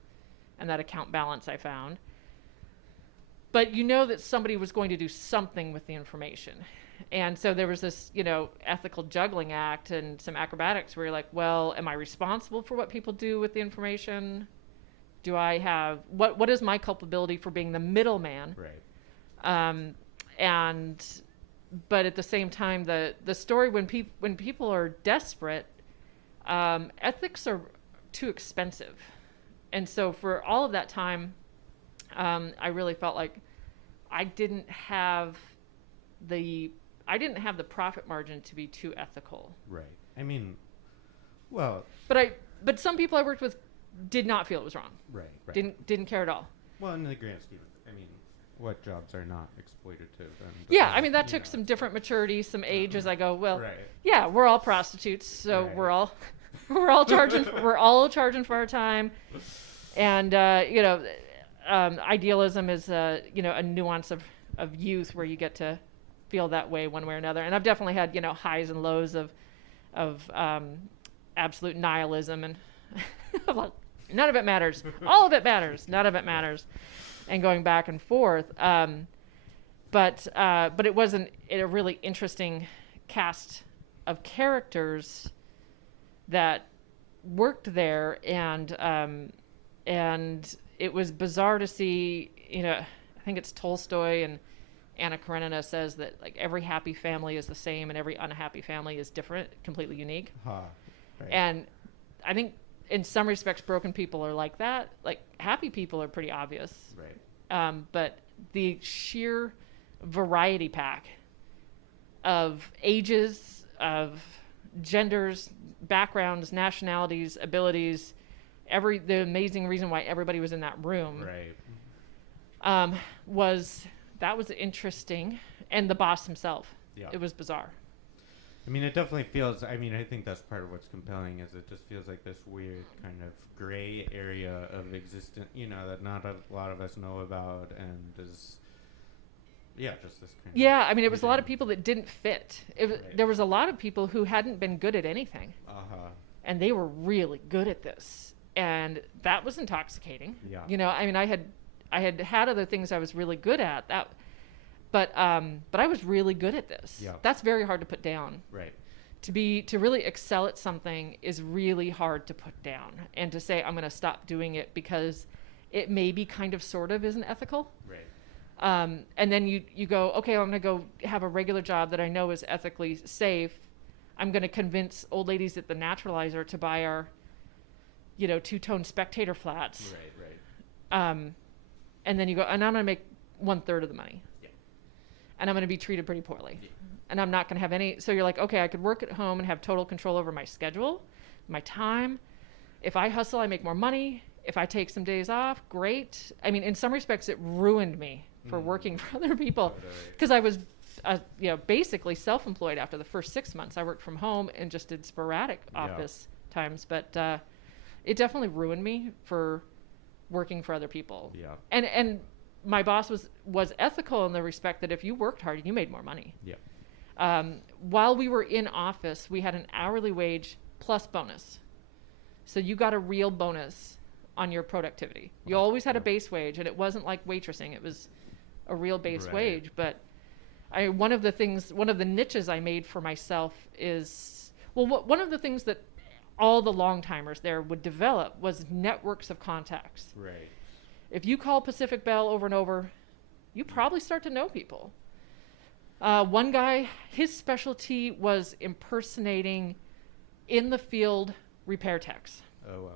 and that account balance I found. But that somebody was going to do something with the information. And so there was this, ethical juggling act and some acrobatics where you're like, well, am I responsible for what people do with the information? Do I have, what is my culpability for being the middleman? Right. But at the same time, the story, when people are desperate, ethics are too expensive. And so for all of that time, I really felt like I didn't have the profit margin to be too ethical. Right. I mean, well. But some people I worked with did not feel it was wrong. Right. Didn't care at all. Well, in the grand scheme, what jobs are not exploitative? Yeah, that took some different maturity, some age as I go. Well, right. Yeah, we're all prostitutes, so right. we're all charging for our time, and idealism is a nuance of youth where you get to feel that way one way or another. And I've definitely had highs and lows of absolute nihilism, and none of it matters. All of it matters. None of it matters, and going back and forth. But it wasn't a really interesting cast of characters that worked there, and it was bizarre to see. I think it's Tolstoy and Anna Karenina says that like every happy family is the same and every unhappy family is different, completely unique. Right. And I think in some respects, broken people are like that. Like happy people are pretty obvious. Right. But the sheer variety pack of ages, of genders, backgrounds, nationalities, abilities, the amazing reason why everybody was in that room. Right. Was interesting, and the boss himself. Yeah. It was bizarre. It definitely feels. I think that's part of what's compelling. Is it just feels like this weird kind of gray area of existence, that not a lot of us know about, and is. Yeah, just this kind. Yeah, it was a lot of people that didn't fit. Right. There was a lot of people who hadn't been good at anything, and they were really good at this, and that was intoxicating. Yeah. I had other things I was really good at, but I was really good at this. Yeah. That's very hard to put down. Right. To really excel at something is really hard to put down, and to say I'm going to stop doing it because it maybe kind of sort of isn't ethical. Right. And then you go, okay, I'm going to go have a regular job that I know is ethically safe. I'm going to convince old ladies at the Naturalizer to buy our, two-tone Spectator flats. Right. And then you go, and I'm going to make 1/3 of the money. Yeah. And I'm going to be treated pretty poorly. Yeah. And I'm not going to have any. So you're like, okay, I could work at home and have total control over my schedule, my time. If I hustle, I make more money. If I take some days off, great. I mean, in some respects, it ruined me for working for other people because I was, basically self-employed after the first 6 months. I worked from home and just did sporadic office times, but it definitely ruined me for working for other people. Yeah. And my boss was ethical in the respect that if you worked hard, you made more money. Yeah. While we were in office, we had an hourly wage plus bonus. So you got a real bonus on your productivity. You always had a base wage, and it wasn't like waitressing. It was a real base wage. But one of the niches I made for myself is, one of the things that all the long timers there would develop was networks of contacts. Right. If you call Pacific Bell over and over, you probably start to know people. One guy, his specialty was impersonating in the field repair techs. Oh, wow.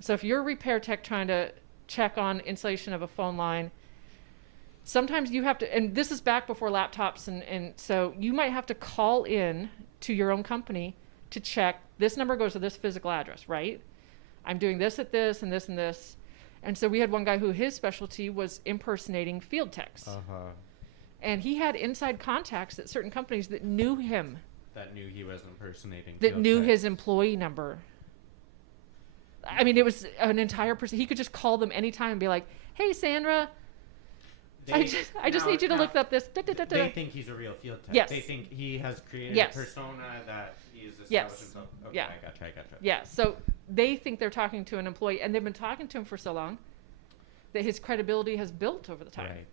So if you're a repair tech trying to check on installation of a phone line, sometimes you have to, and this is back before laptops, and so you might have to call in to your own company to check, this number goes to this physical address, right? I'm doing this at this and this and this. And so we had one guy who his specialty was impersonating field techs. Uh-huh. And he had inside contacts at certain companies that knew him. That knew he was impersonating. That knew his employee number. I mean, it was an entire person. He could just call them anytime and be like, "Hey, Sandra, I just need you to look up this." They think he's a real field tech. Yes. They think he has created a persona that he's established himself. Okay, Yeah. I gotcha. Yeah, so they think they're talking to an employee, and they've been talking to him for so long that his credibility has built over the time. Right.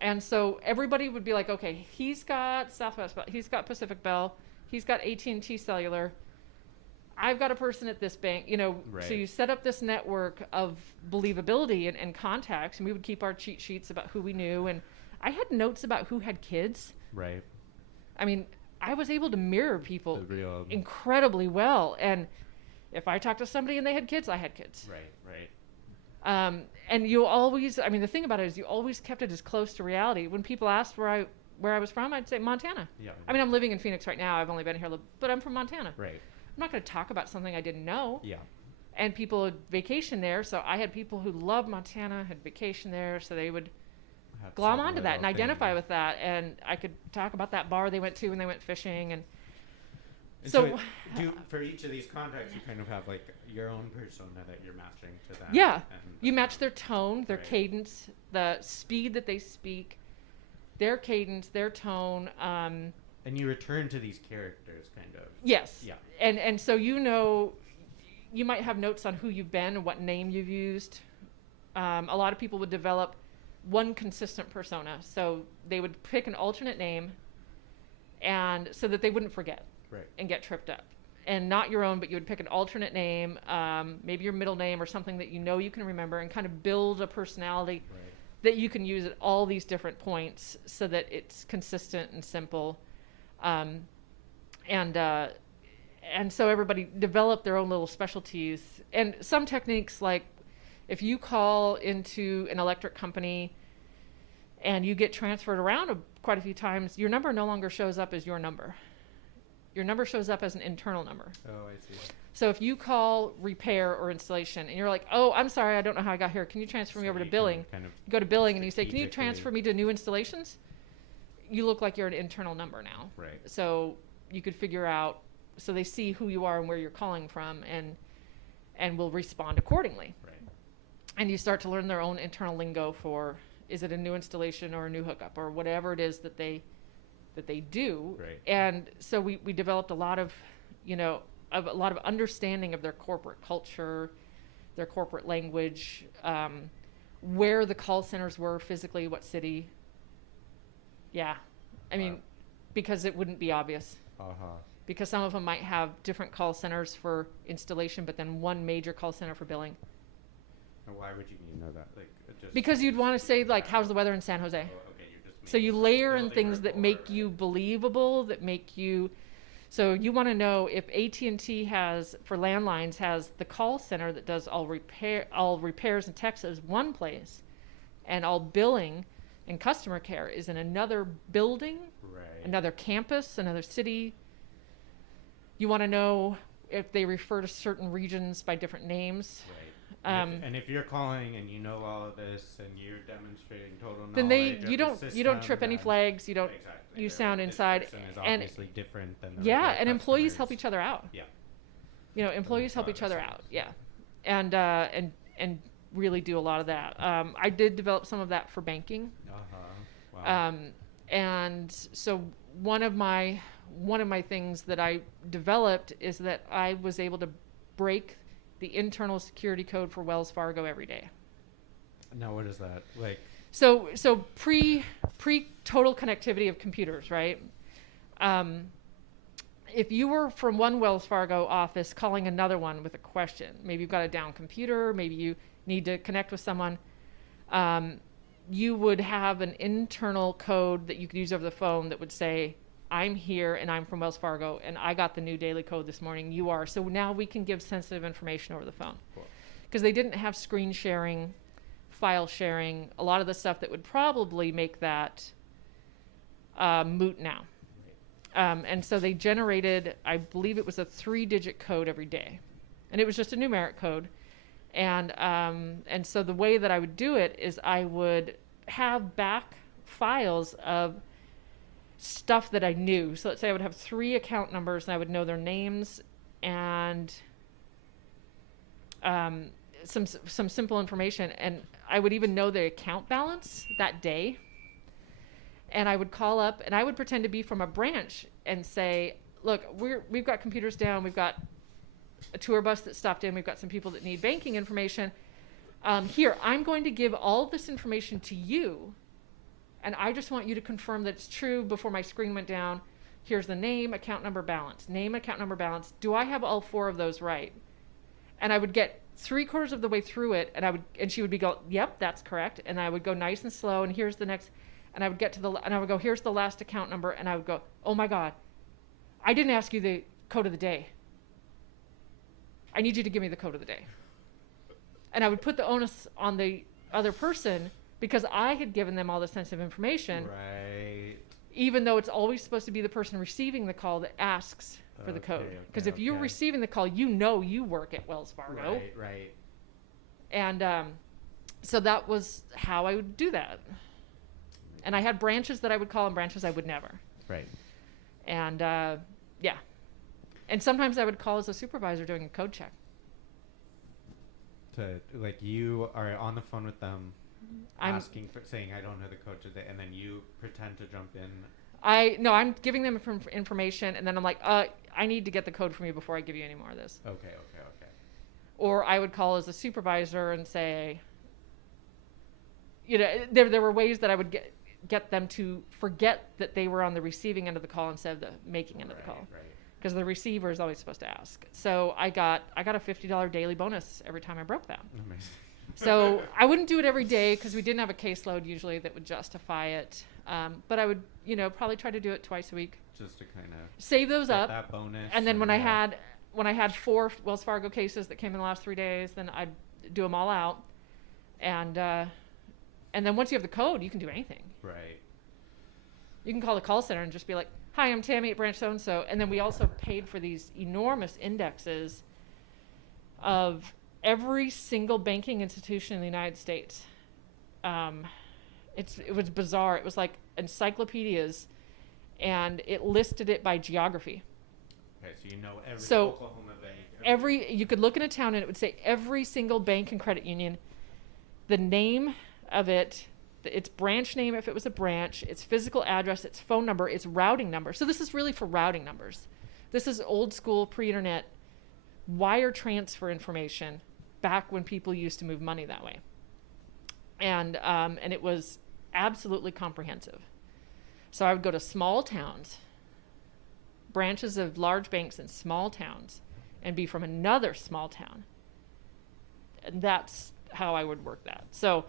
And so everybody would be like, okay, he's got Southwest Bell, he's got Pacific Bell, he's got AT&T Cellular, I've got a person at this bank, Right. So you set up this network of believability and contacts, and we would keep our cheat sheets about who we knew, and I had notes about who had kids. Right. I mean, I was able to mirror people The real. incredibly well, and if I talked to somebody and they had kids, I had kids. Right. And you always, I mean, the thing about it is you always kept it as close to reality. When people asked where I was from, I'd say Montana. Yeah. I mean, I'm living in Phoenix right now. I've only been here, but I'm from Montana. Right. I'm not going to talk about something I didn't know. Yeah. And people would vacation there, so I had people who loved Montana, had vacation there, so they would Have glom some onto that and little identify thing. with that. And I could talk about that bar they went to when they went fishing. And And so for each of these contacts, you kind of have like your own persona that you're matching to them. yeah, and you match their tone, their Right. cadence, the speed that they speak, their cadence, their tone. And you return to these characters, kind of. Yes. Yeah. And so you might have notes on who you've been and what name you've used. A lot of people would develop one consistent persona, so they would pick an alternate name, and so that they wouldn't forget Right. and get tripped up. And not your own, but you would pick an alternate name, maybe your middle name or something that you can remember, and kind of build a personality Right. that you can use at all these different points so that it's consistent and simple. And so everybody developed their own little specialties. And some techniques, like if you call into an electric company and you get transferred around quite a few times, your number no longer shows up as your number. Your number shows up as an internal number. Oh, I see. So if you call repair or installation and you're like, "Oh, I'm sorry, I don't know how I got here. Can you transfer me So over to you can billing?" kind of You go to billing and you say, "Can you strategically- transfer me to new installations?" You look like you're an internal number now. Right. So you could figure out, so they see who you are and where you're calling from, and will respond accordingly. Right. And you start to learn their own internal lingo for, is it a new installation or a new hookup or whatever it is that they do. Right. And so we developed a lot of understanding of their corporate culture, their corporate language, where the call centers were physically, what city. Yeah. I mean, Wow. because it wouldn't be obvious. Uh-huh. Because some of them might have different call centers for installation, but then one major call center for billing. And why would you need to know that? Like, just Because you'd want to say, like, how's the weather in San Jose? Oh, okay, you're just So you making- layer in building things that make rapport. you believable, that make you. So you want to know if AT&T has, for landlines, has the call center that does all repairs in Texas one place, and all billing and customer care is in another building, Right. another campus, another city. You want to know if they refer to certain regions by different names. And if you're calling and you know all of this and you're demonstrating total knowledge, then of you the don't trip system, any then flags. You don't exactly. you They're sound like, inside, this person is and obviously different than the yeah, regular and employees help customers. each other out. Yeah. You know, employees help makes each a lot other of out. sense. Yeah, and really do a lot of that. I did develop some of that for banking. Wow. And so one of my things that I developed is that I was able to break the internal security code for Wells Fargo every day. Now, what is that like? So pre total connectivity of computers, right? If you were from one Wells Fargo office calling another one with a question, maybe you've got a down computer, maybe you need to connect with someone, you would have an internal code that you could use over the phone that would say, I'm here and I'm from Wells Fargo and I got the new daily code this morning. You are. So now we can give sensitive information over the phone. Because they didn't have screen sharing, file sharing, a lot of the stuff that would probably make that moot now. And so they generated, I believe it was a 3-digit code every day. And it was just a numeric code. And so the way that I would do it is I would have back files of stuff that I knew. So let's say I would have 3 account numbers and I would know their names and some simple information. And I would even know the account balance that day. And I would call up and I would pretend to be from a branch and say, look, we've got computers down. We've got a tour bus that stopped in. We've got some people that need banking information. Here, I'm going to give all this information to you. And I just want you to confirm that it's true before my screen went down. Here's the name, account number, balance. Name, account number, balance. Do I have all 4 of those right? And I would get 3/4 of the way through it, and she would be go, yep, that's correct. And I would go nice and slow, and here's the next, and I would get to and I would go, here's the last account number, and I would go, oh my God, I didn't ask you the code of the day. I need you to give me the code of the day. And I would put the onus on the other person because I had given them all the sensitive information. Right. Even though it's always supposed to be the person receiving the call that asks for the code. Because if you're receiving the call, you know you work at Wells Fargo. Right. And so that was how I would do that. And I had branches that I would call and branches I would never. Right. And yeah. And sometimes I would call as a supervisor doing a code check. To like you are on the phone with them, I'm asking for saying I don't know the code today, and then you pretend to jump in. I'm giving them information, and then I'm like, I need to get the code from you before I give you any more of this. Okay. Or I would call as a supervisor and say, you know, there were ways that I would get them to forget that they were on the receiving end of the call instead of the making end of the call. Right. Because the receiver is always supposed to ask. So I got a $50 daily bonus every time I broke that. Amazing. So I wouldn't do it every day because we didn't have a caseload usually that would justify it. But I would, probably try to do it twice a week. Just to kind of save those up. That bonus. And then when I had 4 Wells Fargo cases that came in the last 3 days, then I'd do them all out. And then once you have the code, you can do anything. Right. You can call the call center and just be like, hi, I'm Tammy at branch so-and-so. And then we also paid for these enormous indexes of every single banking institution in the United States. It was bizarre. It was like encyclopedias, and it listed it by geography. Okay, so you know every Oklahoma bank. You could look in a town and it would say every single bank and credit union, the name of it, its branch name if it was a branch, its physical address, its phone number, its routing number. So this is really for routing numbers. This is old school pre-internet wire transfer information back when people used to move money that way. And it was absolutely comprehensive. So I would go to small towns, branches of large banks in small towns, and be from another small town. And that's how I would work that. So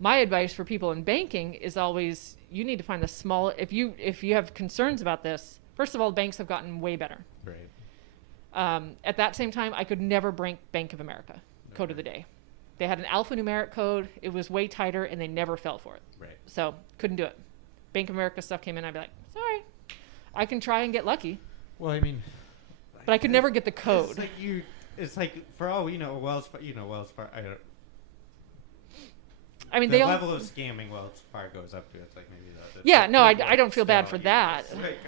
my advice for people in banking is always, you need to find the small, if you have concerns about this, first of all, banks have gotten way better. Right. At that same time, I could never break Bank of America code of the day. They had an alphanumeric code. It was way tighter, and they never fell for it. Right. So couldn't do it. Bank of America stuff came in, I'd be like, sorry, I can try and get lucky. Well, I mean, but I could never get the code. It's like it's like, for all we know, Wells Fargo, I mean, the they all. level of scamming Wells Fargo goes up to, it's like maybe the Yeah, no, I equivalent don't feel bad still, for you know, that. it's like,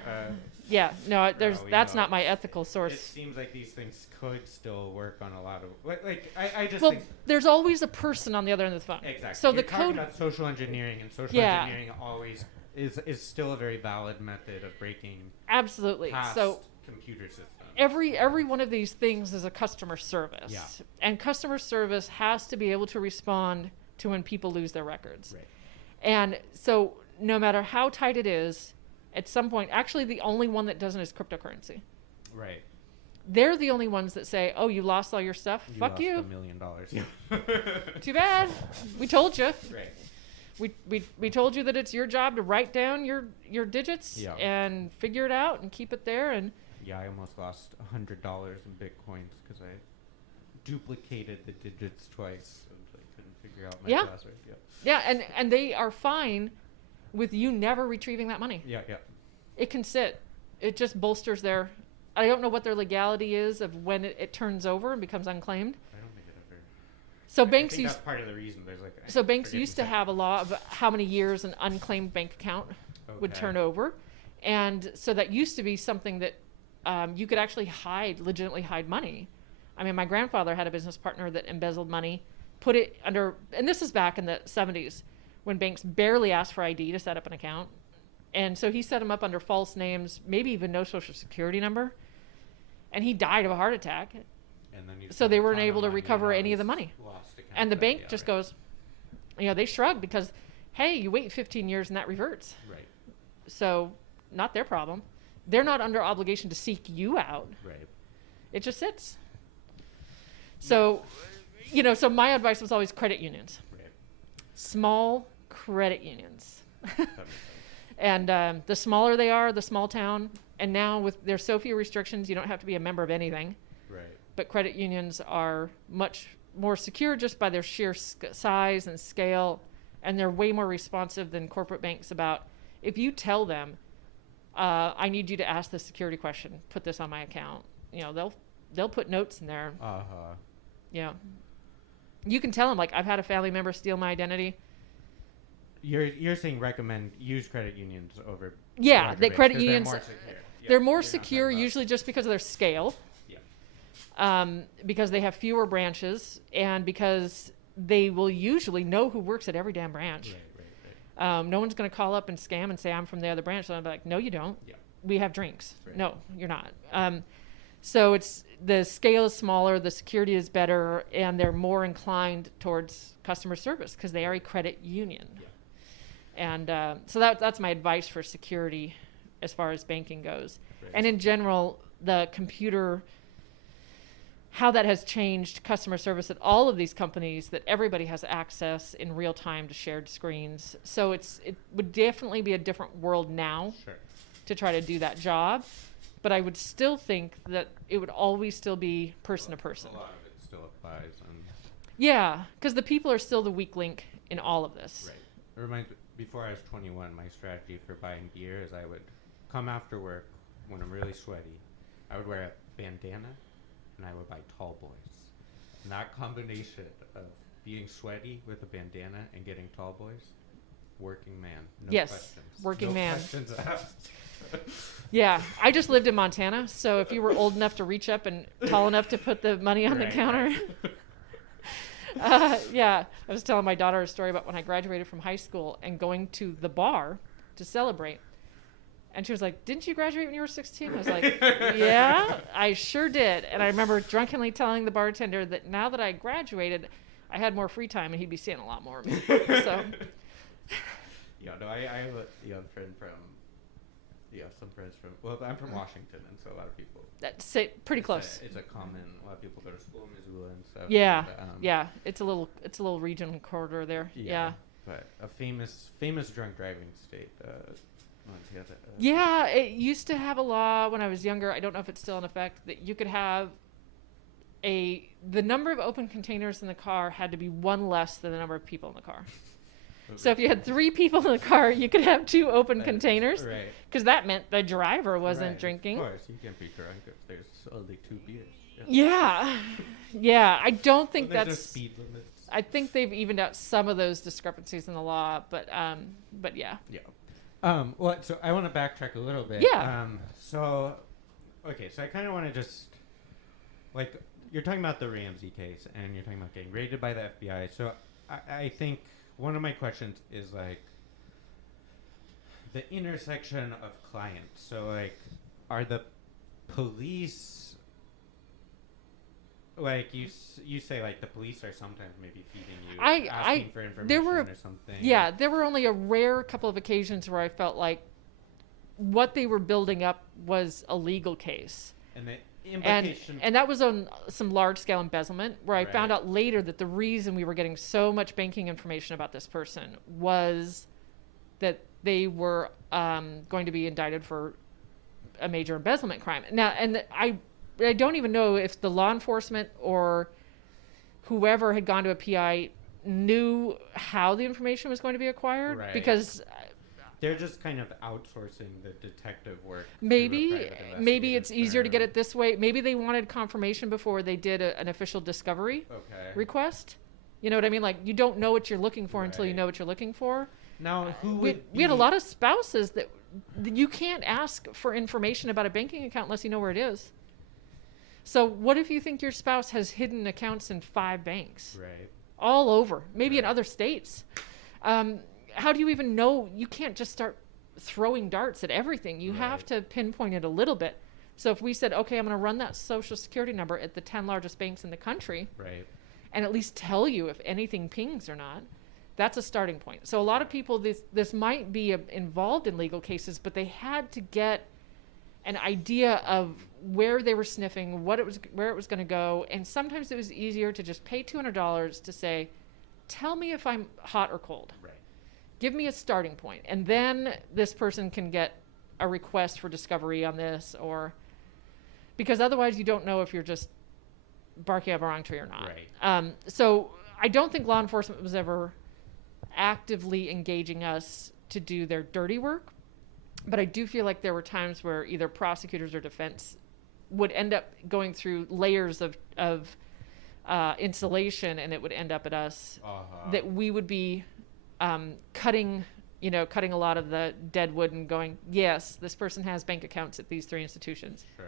Yeah, no, there's all we that's know, not my ethical it source. seems like these things could still work on a lot of, I just Well, think, there's always a person on the other end of the phone. exactly. So You're the talking code. about social engineering, and social Yeah. engineering always is still a very valid method of breaking Absolutely. past So computer systems. every one of these things is a customer service. Yeah. And customer service has to be able to respond to when people lose their records. Right. And so no matter how tight it is, at some point, actually the only one that doesn't is cryptocurrency. Right. They're the only ones that say, "Oh, you lost all your stuff? Fuck lost you. $1 million. Too bad. We told you. Right. We told you that it's your job to write down your digits Yeah. and figure it out and keep it there." And Yeah, I almost lost $100 in Bitcoins because I duplicated the digits twice. And I couldn't figure out my Yeah. password. Yeah. yeah, and they are fine with you never retrieving that money. Yeah. Yeah. It can sit. It just bolsters their. I don't know what their legality is of when it turns over and becomes unclaimed. I don't think it ever. So I banks think used. that's part of the reason. There's like. So banks used to have a law of how many years an unclaimed bank account would Okay. turn over, and so that used to be something that you could actually legitimately hide money. I mean, my grandfather had a business partner that embezzled money, put it under, and this is back in the 70s when banks barely asked for ID to set up an account, and so he set him up under false names, maybe even no social security number, and he died of a heart attack. And then you So they weren't found able to money recover and any of the all money. this lost account And the that- bank yeah, just right. goes, they shrug because, hey, you wait 15 years and that reverts. Right. So not their problem. They're not under obligation to seek you out. Right. It just sits. So, so my advice was always credit unions, Right. small credit unions. That makes sense. And the smaller they are, the small town. And now with there's so few restrictions, you don't have to be a member of anything. Right. But credit unions are much more secure just by their sheer size and scale. And they're way more responsive than corporate banks about, if you tell them, I need you to ask the security question, put this on my account, they'll put notes in there. Yeah. You can tell them, like, I've had a family member steal my identity. You're saying use credit unions over. Yeah, larger the banks credit 'cause unions, They're more secure. Yeah, they're more you're not talking secure about- usually just because of their scale. Yeah. Because they have fewer branches and because they will usually know who works at every damn branch. Right. No one's going to call up and scam and say, I'm from the other branch. So I'm like, no, you don't. Yeah. We have drinks. Right. No, you're not. So the scale is smaller, the security is better, and they're more inclined towards customer service because they are a credit union. Yeah. And so that's my advice for security as far as banking goes. Right. And in general, the computer, how that has changed customer service at all of these companies, that everybody has access in real time to shared screens. So it would definitely be a different world now Sure. to try to do that job. But I would still think that it would always still be person to person. A lot of it still applies. Yeah, because the people are still the weak link in all of this. Right. It reminds me, before I was 21, my strategy for buying gear is I would come after work when I'm really sweaty. I would wear a bandana and I would buy Tall Boys. And that combination of being sweaty with a bandana and getting Tall Boys, working man. No Yes, questions. working no man. Questions asked. Yeah, I just lived in Montana, so if you were old enough to reach up and tall enough to put the money on the Right, counter. right. Yeah, I was telling my daughter a story about when I graduated from high school and going to the bar to celebrate. And she was like, didn't you graduate when you were 16? I was like, yeah, I sure did. And I remember drunkenly telling the bartender that now that I graduated, I had more free time and he'd be seeing a lot more of me. So, Yeah, no, I have a young friend from, some friends from, well, I'm from Washington, and so a lot of people. that's it, pretty close. It's a common, a lot of people go to school in Missoula and stuff. Yeah, and, yeah, it's a little regional corridor there. Yeah. But a famous drunk driving state, Montana. Yeah, it used to have a law when I was younger. I don't know if it's still in effect that you could have the number of open containers in the car had to be one less than the number of people in the car. So if you had 3 people in the car, you could have 2 open containers, Right. because that meant the driver wasn't Right, drinking. Of course, you can't be drunk if there's only 2 beers. Yeah. I don't think There's no that's. speed limits. I think they've evened out some of those discrepancies in the law, but yeah. Yeah. Well, so I want to backtrack a little bit. Yeah. So I kind of want to just, like, you're talking about the Ramsey case, and you're talking about getting raided by the FBI. So I think one of my questions is, like, the intersection of clients. So, like, are the police, like, you say, like, the police are sometimes maybe feeding you, asking for information or something. Yeah, there were only a rare couple of occasions where I felt like what they were building up was a legal case. And the implication... And that was on some large-scale embezzlement, where I Right. found out later that the reason we were getting so much banking information about this person was that they were going to be indicted for a major embezzlement crime. Now, and I don't even know if the law enforcement or whoever had gone to a PI knew how the information was going to be acquired, Right. because they're just kind of outsourcing the detective work. maybe it's easier to get it this way. Maybe they wanted confirmation before they did an official discovery request. You know what I mean? Like, you don't know what you're looking for until you know what you're looking for. Now, we had a lot of spouses that you can't ask for information about a banking account unless you know where it is. So what if you think your spouse has hidden accounts in 5 banks? Right. All over, maybe in other states. How do you even know? You can't just start throwing darts at everything. You have to pinpoint it a little bit. So if we said, okay, I'm going to run that social security number at the 10 largest banks in the country, Right. and at least tell you if anything pings or not, that's a starting point. So a lot of people, this might be involved in legal cases, but they had to get an idea of where they were sniffing, where it was going to go, and sometimes it was easier to just pay $200 to say, tell me if I'm hot or cold. Right. Give me a starting point, and then this person can get a request for discovery on this, or because otherwise you don't know if you're just barking up a wrong tree or not. Right. So I don't think law enforcement was ever actively engaging us to do their dirty work, but I do feel like there were times where either prosecutors or defense would end up going through layers of insulation, and it would end up at us that we would be cutting a lot of the dead wood and going, yes, this person has bank accounts at these 3 institutions. Sure.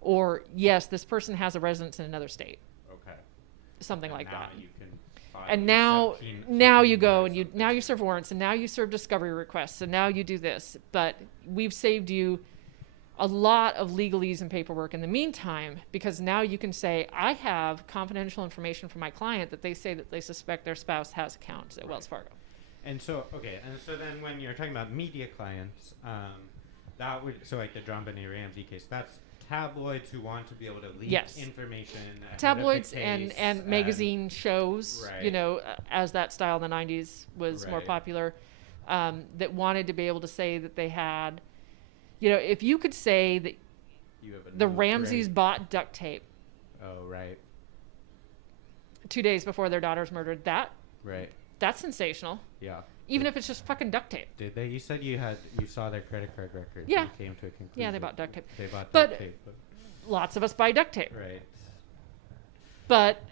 Or, yes, this person has a residence in another state. Okay. Something And like now that. You can file And now 17 you go or and something. now you serve warrants, and now you serve discovery requests, and now you do this. But we've saved you a lot of legalese and paperwork in the meantime, because now you can say, I have confidential information from my client that they say that they suspect their spouse has accounts at Wells Fargo. And so then when you're talking about media clients, that would, so like the John Benet Ramsey case, that's tabloids who want to be able to leak information ahead Tabloids of the case, and magazine shows, Right. As that style in the 90s was more Right. popular, that wanted to be able to say that they had, if you could say that You have a the new Ramseys grade. bought duct tape Oh, right. 2 days before their daughter's murdered, Right. that's sensational. Yeah. Even if it's just fucking duct tape. Did they? You said you saw their credit card records. Yeah. And came to a conclusion. Yeah, they bought duct tape. They bought But- duct tape. Lots of us buy duct tape. Right. But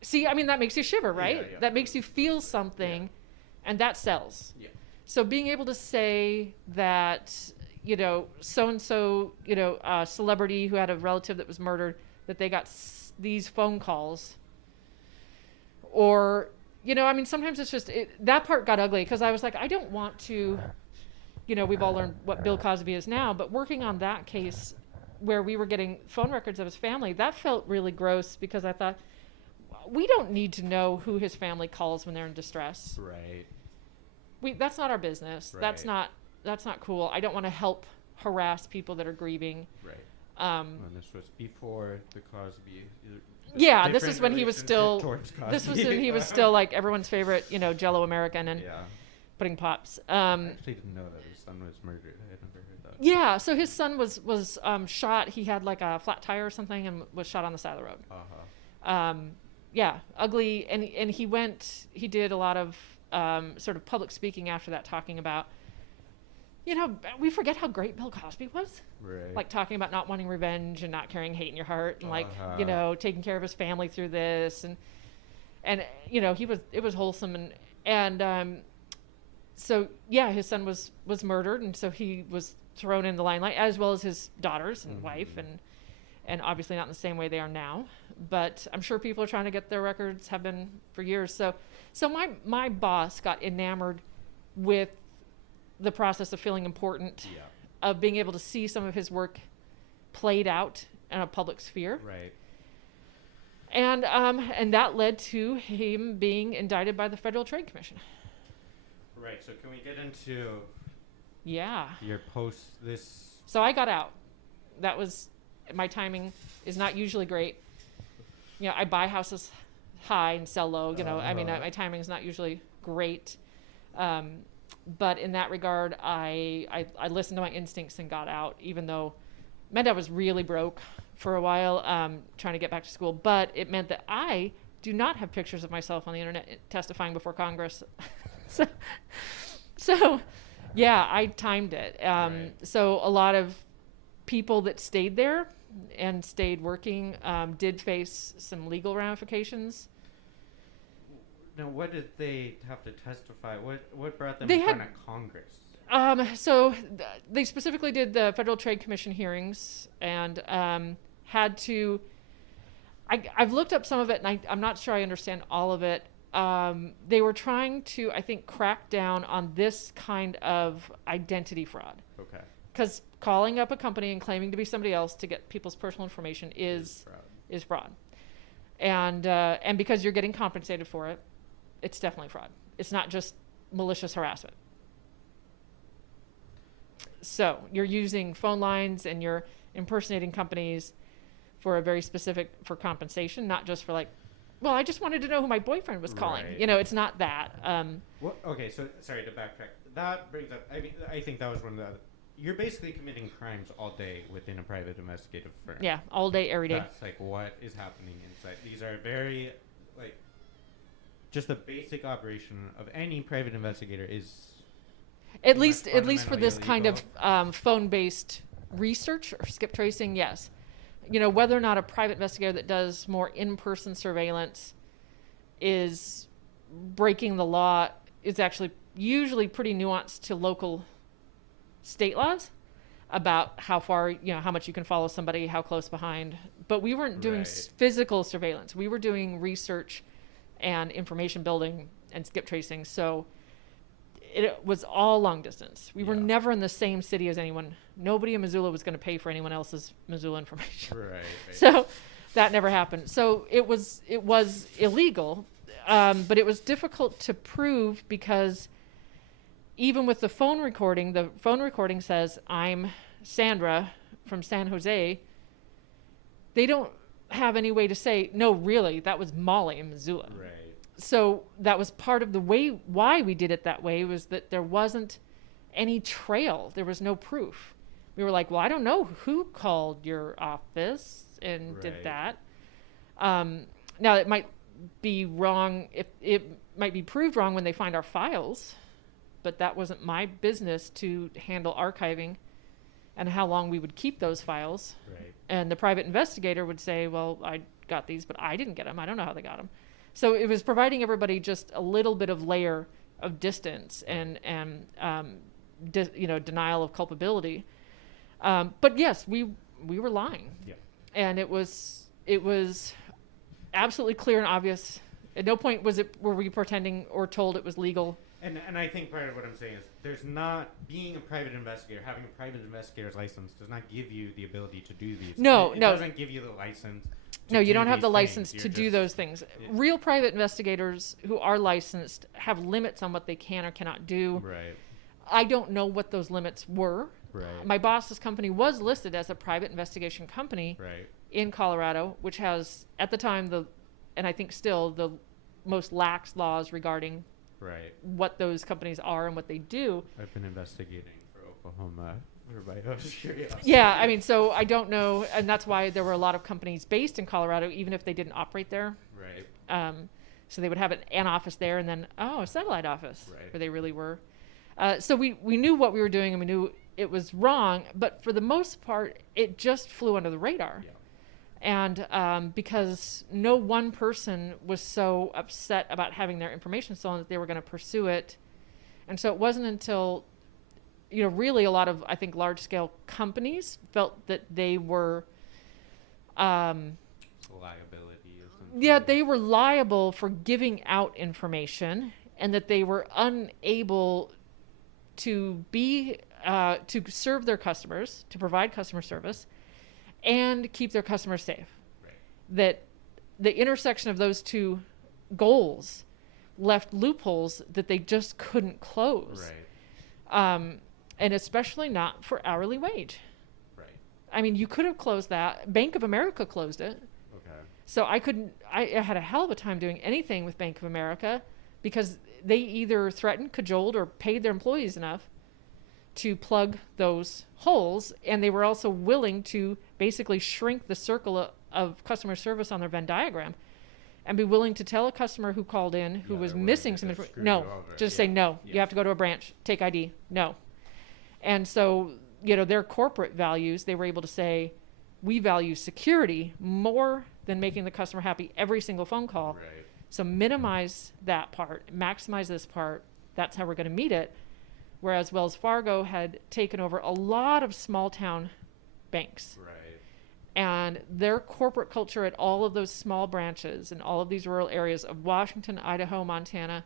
see, I mean, that makes you shiver, right? Yeah. That makes you feel something, and that sells. Yeah. So being able to say that, so-and-so, a celebrity who had a relative that was murdered, that they got these phone calls, or, sometimes it's just, that part got ugly, because I was like, I don't want to, we've all learned what Bill Cosby is now, but working on that case where we were getting phone records of his family, that felt really gross, because I thought, we don't need to know who his family calls when they're in distress. Right. That's not our business. Right. That's not cool. I don't want to help harass people that are grieving. Right. Um, And this was before the Cosby. yeah, this different is when he was relationship still. towards This was Cosby. when he was still like everyone's favorite, Jello American and Yeah. pudding pops. I actually didn't know that his son was murdered. I had never heard that. Yeah, so his son was shot. He had like a flat tire or something and was shot on the side of the road. Yeah, ugly. And he did a lot of sort of public speaking after that, talking about we forget how great Bill Cosby was. Right. Like talking about not wanting revenge and not carrying hate in your heart, and taking care of his family through this, and it was wholesome, and so yeah, his son was murdered, and so he was thrown in the limelight, as well as his daughters and wife, and obviously not in the same way they are now, but I'm sure people are trying to get their records, have been for years. So my boss got enamored with the process of feeling important, of being able to see some of his work played out in a public sphere. Right. And that led to him being indicted by the Federal Trade Commission. Right. So can we get into your post this? So I got out. That was, my timing is not usually great. I buy houses high and sell low. My timing is not usually great. But in that regard, I listened to my instincts and got out, even though it meant I was really broke for a while, trying to get back to school. But it meant that I do not have pictures of myself on the internet testifying before Congress. so yeah, I timed it. Right. So a lot of people that stayed there and stayed working did face some legal ramifications. Now, what did they have to testify? What brought them in front of Congress? So they specifically did the Federal Trade Commission hearings and had to. I've looked up some of it, and I'm not sure I understand all of it. They were trying to, I think, crack down on this kind of identity fraud. Okay. Because calling up a company and claiming to be somebody else to get people's personal information is fraud. And because you're getting compensated for it, it's definitely fraud. It's not just malicious harassment. So you're using phone lines and you're impersonating companies for a very for compensation, not just for I just wanted to know who my boyfriend was calling. Right. It's not that. Okay, so sorry to backtrack. That brings up, I think that was one of the, you're basically committing crimes all day within a private investigative firm. Yeah, all day, every day. That's what is happening inside. These are very, just the basic operation of any private investigator is at least for this illegal. kind of phone-based research or skip tracing, yes. Whether or not a private investigator that does more in-person surveillance is breaking the law is actually usually pretty nuanced to local state laws about how far, how much you can follow somebody, how close behind. But we weren't doing physical surveillance. We were doing research and information building and skip tracing. So it was all long distance. We were never in the same city as anyone. Nobody in Missoula was going to pay for anyone else's Missoula information. Right. So that never happened. So it was illegal, but it was difficult to prove because even with the phone recording says, "I'm Sandra from San Jose." They don't have any way to say, "No, really, that was Molly in Missoula." Right. So that was part of the why we did it that way, was that there wasn't any trail. There was no proof. We were like, well, I don't know who called your office and did that. Now it might be wrong. It might be proved wrong when they find our files, but that wasn't my business to handle archiving and how long we would keep those files. Right. And the private investigator would say, well, I got these, but I didn't get them. I don't know how they got them. So it was providing everybody just a little bit of layer of distance and denial of culpability. But yes, we were lying. Yeah. And it was absolutely clear and obvious. At no point were we pretending or told it was legal. And I think part of what I'm saying is there's not, being a private investigator, having a private investigator's license does not give you the ability to do these. It doesn't give you the license. No, you don't have the license to do those things. Real private investigators who are licensed have limits on what they can or cannot do. Right. I don't know what those limits were. Right. My boss's company was listed as a private investigation company in Colorado, which has, at the time, and I think still, the most lax laws regarding what those companies are and what they do. I've been investigating for Oklahoma. Everybody was curious. Yeah, I mean, so I don't know, and that's why there were a lot of companies based in Colorado, even if they didn't operate there. Right. So they would have an office there, and then a satellite office where they really were. So we knew what we were doing and we knew it was wrong, but for the most part, it just flew under the radar. Yeah. And because no one person was so upset about having their information stolen that they were going to pursue it. And so it wasn't until, really a lot of, I think, large-scale companies felt that they were... liability or something. Yeah, they were liable for giving out information and that they were unable to be... to serve their customers, to provide customer service, and keep their customers safe. Right. That the intersection of those two goals left loopholes that they just couldn't close. Right. And especially not for hourly wage. Right. I mean, you could have closed that. Bank of America closed it. Okay. So I had a hell of a time doing anything with Bank of America because they either threatened, cajoled, or paid their employees enough to plug those holes, and they were also willing to basically shrink the circle of customer service on their Venn diagram and be willing to tell a customer who called in who was missing some information, no, just say no, you have to go to a branch, take ID, no. And so, their corporate values, they were able to say, we value security more than making the customer happy every single phone call. Right. So minimize that part, maximize this part, that's how we're going to meet it. Whereas Wells Fargo had taken over a lot of small town banks. Right. And their corporate culture at all of those small branches in all of these rural areas of Washington, Idaho, Montana,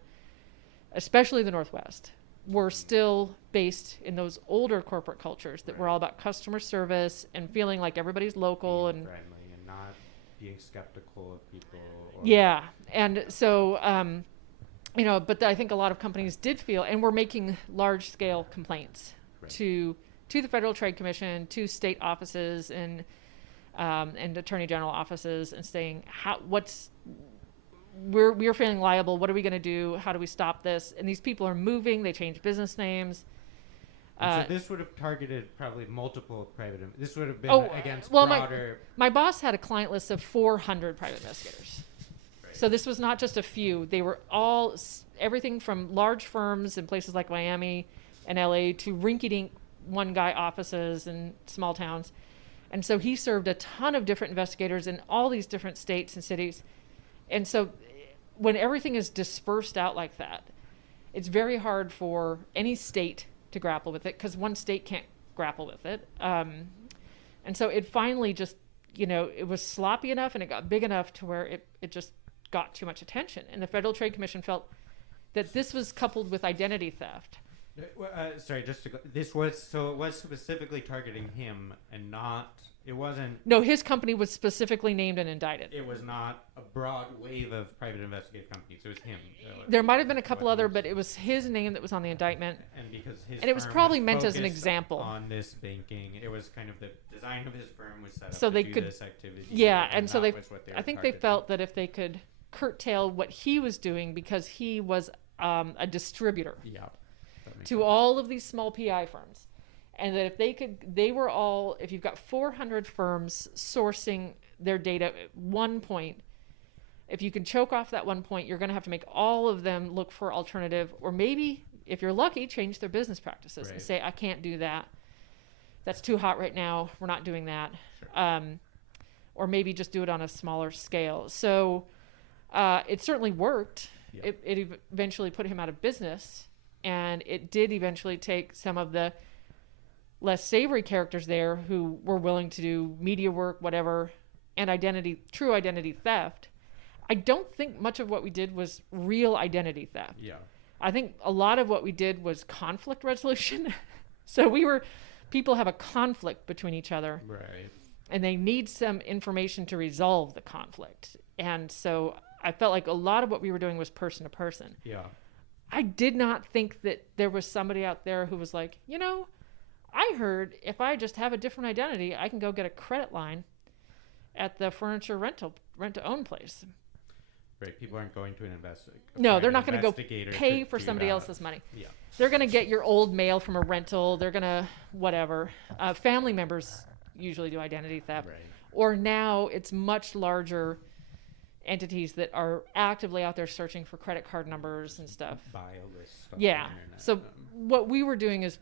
especially the Northwest, were still based in those older corporate cultures that were all about customer service and feeling like everybody's local being and friendly and not being skeptical of people. Yeah. And so, but I think a lot of companies did feel, and were making large-scale complaints to the Federal Trade Commission, to state offices and Attorney General offices, and saying, we're feeling liable. What are we going to do? How do we stop this? And these people are moving. They change business names. So this would have targeted probably multiple private. This would have been against broader. My boss had a client list of 400 private investigators. Right. So this was not just a few. They were all everything from large firms in places like Miami and LA to rinky-dink one-guy offices in small towns. And so he served a ton of different investigators in all these different states and cities. And so when everything is dispersed out like that, it's very hard for any state to grapple with it because one state can't grapple with it. And so it finally just, it was sloppy enough and it got big enough to where it just got too much attention. And the Federal Trade Commission felt that this was coupled with identity theft. Sorry, it was specifically targeting him and not, it wasn't. No, his company was specifically named and indicted. It was not a broad wave of private investigative companies. It was him. There might have been a couple other, but it was his name that was on the indictment. And because his and it was firm probably was meant as an focused example on this banking. It was kind of the design of his firm was set up so to they do could, this activity. Yeah, and so I think they felt that if they could curtail what he was doing because he was a distributor. Yeah. To all of these small PI firms. And that if you've got 400 firms sourcing their data at one point, if you can choke off that one point, you're going to have to make all of them look for alternative, or maybe, if you're lucky, change their business practices and say, I can't do that. That's too hot right now. We're not doing that. Sure. Or maybe just do it on a smaller scale. So it certainly worked. Yeah. It eventually put him out of business. And it did eventually take some of the less savory characters there who were willing to do media work, whatever, and true identity theft. I don't think much of what we did was real identity theft. Yeah. I think a lot of what we did was conflict resolution. So people have a conflict between each other. Right. And they need some information to resolve the conflict. And so I felt like a lot of what we were doing was person to person. Yeah. I did not think that there was somebody out there who was like, I heard if I just have a different identity, I can go get a credit line at the furniture rent-to-own place. Right. People aren't going to an investigator. No, they're not going to go pay for somebody else's money. Yeah. They're going to get your old mail from a rental. They're going to whatever. Family members usually do identity theft. Right. Or now it's much larger entities that are actively out there searching for credit card numbers and stuff. Buy a list of Yeah. the internet. So what we were doing is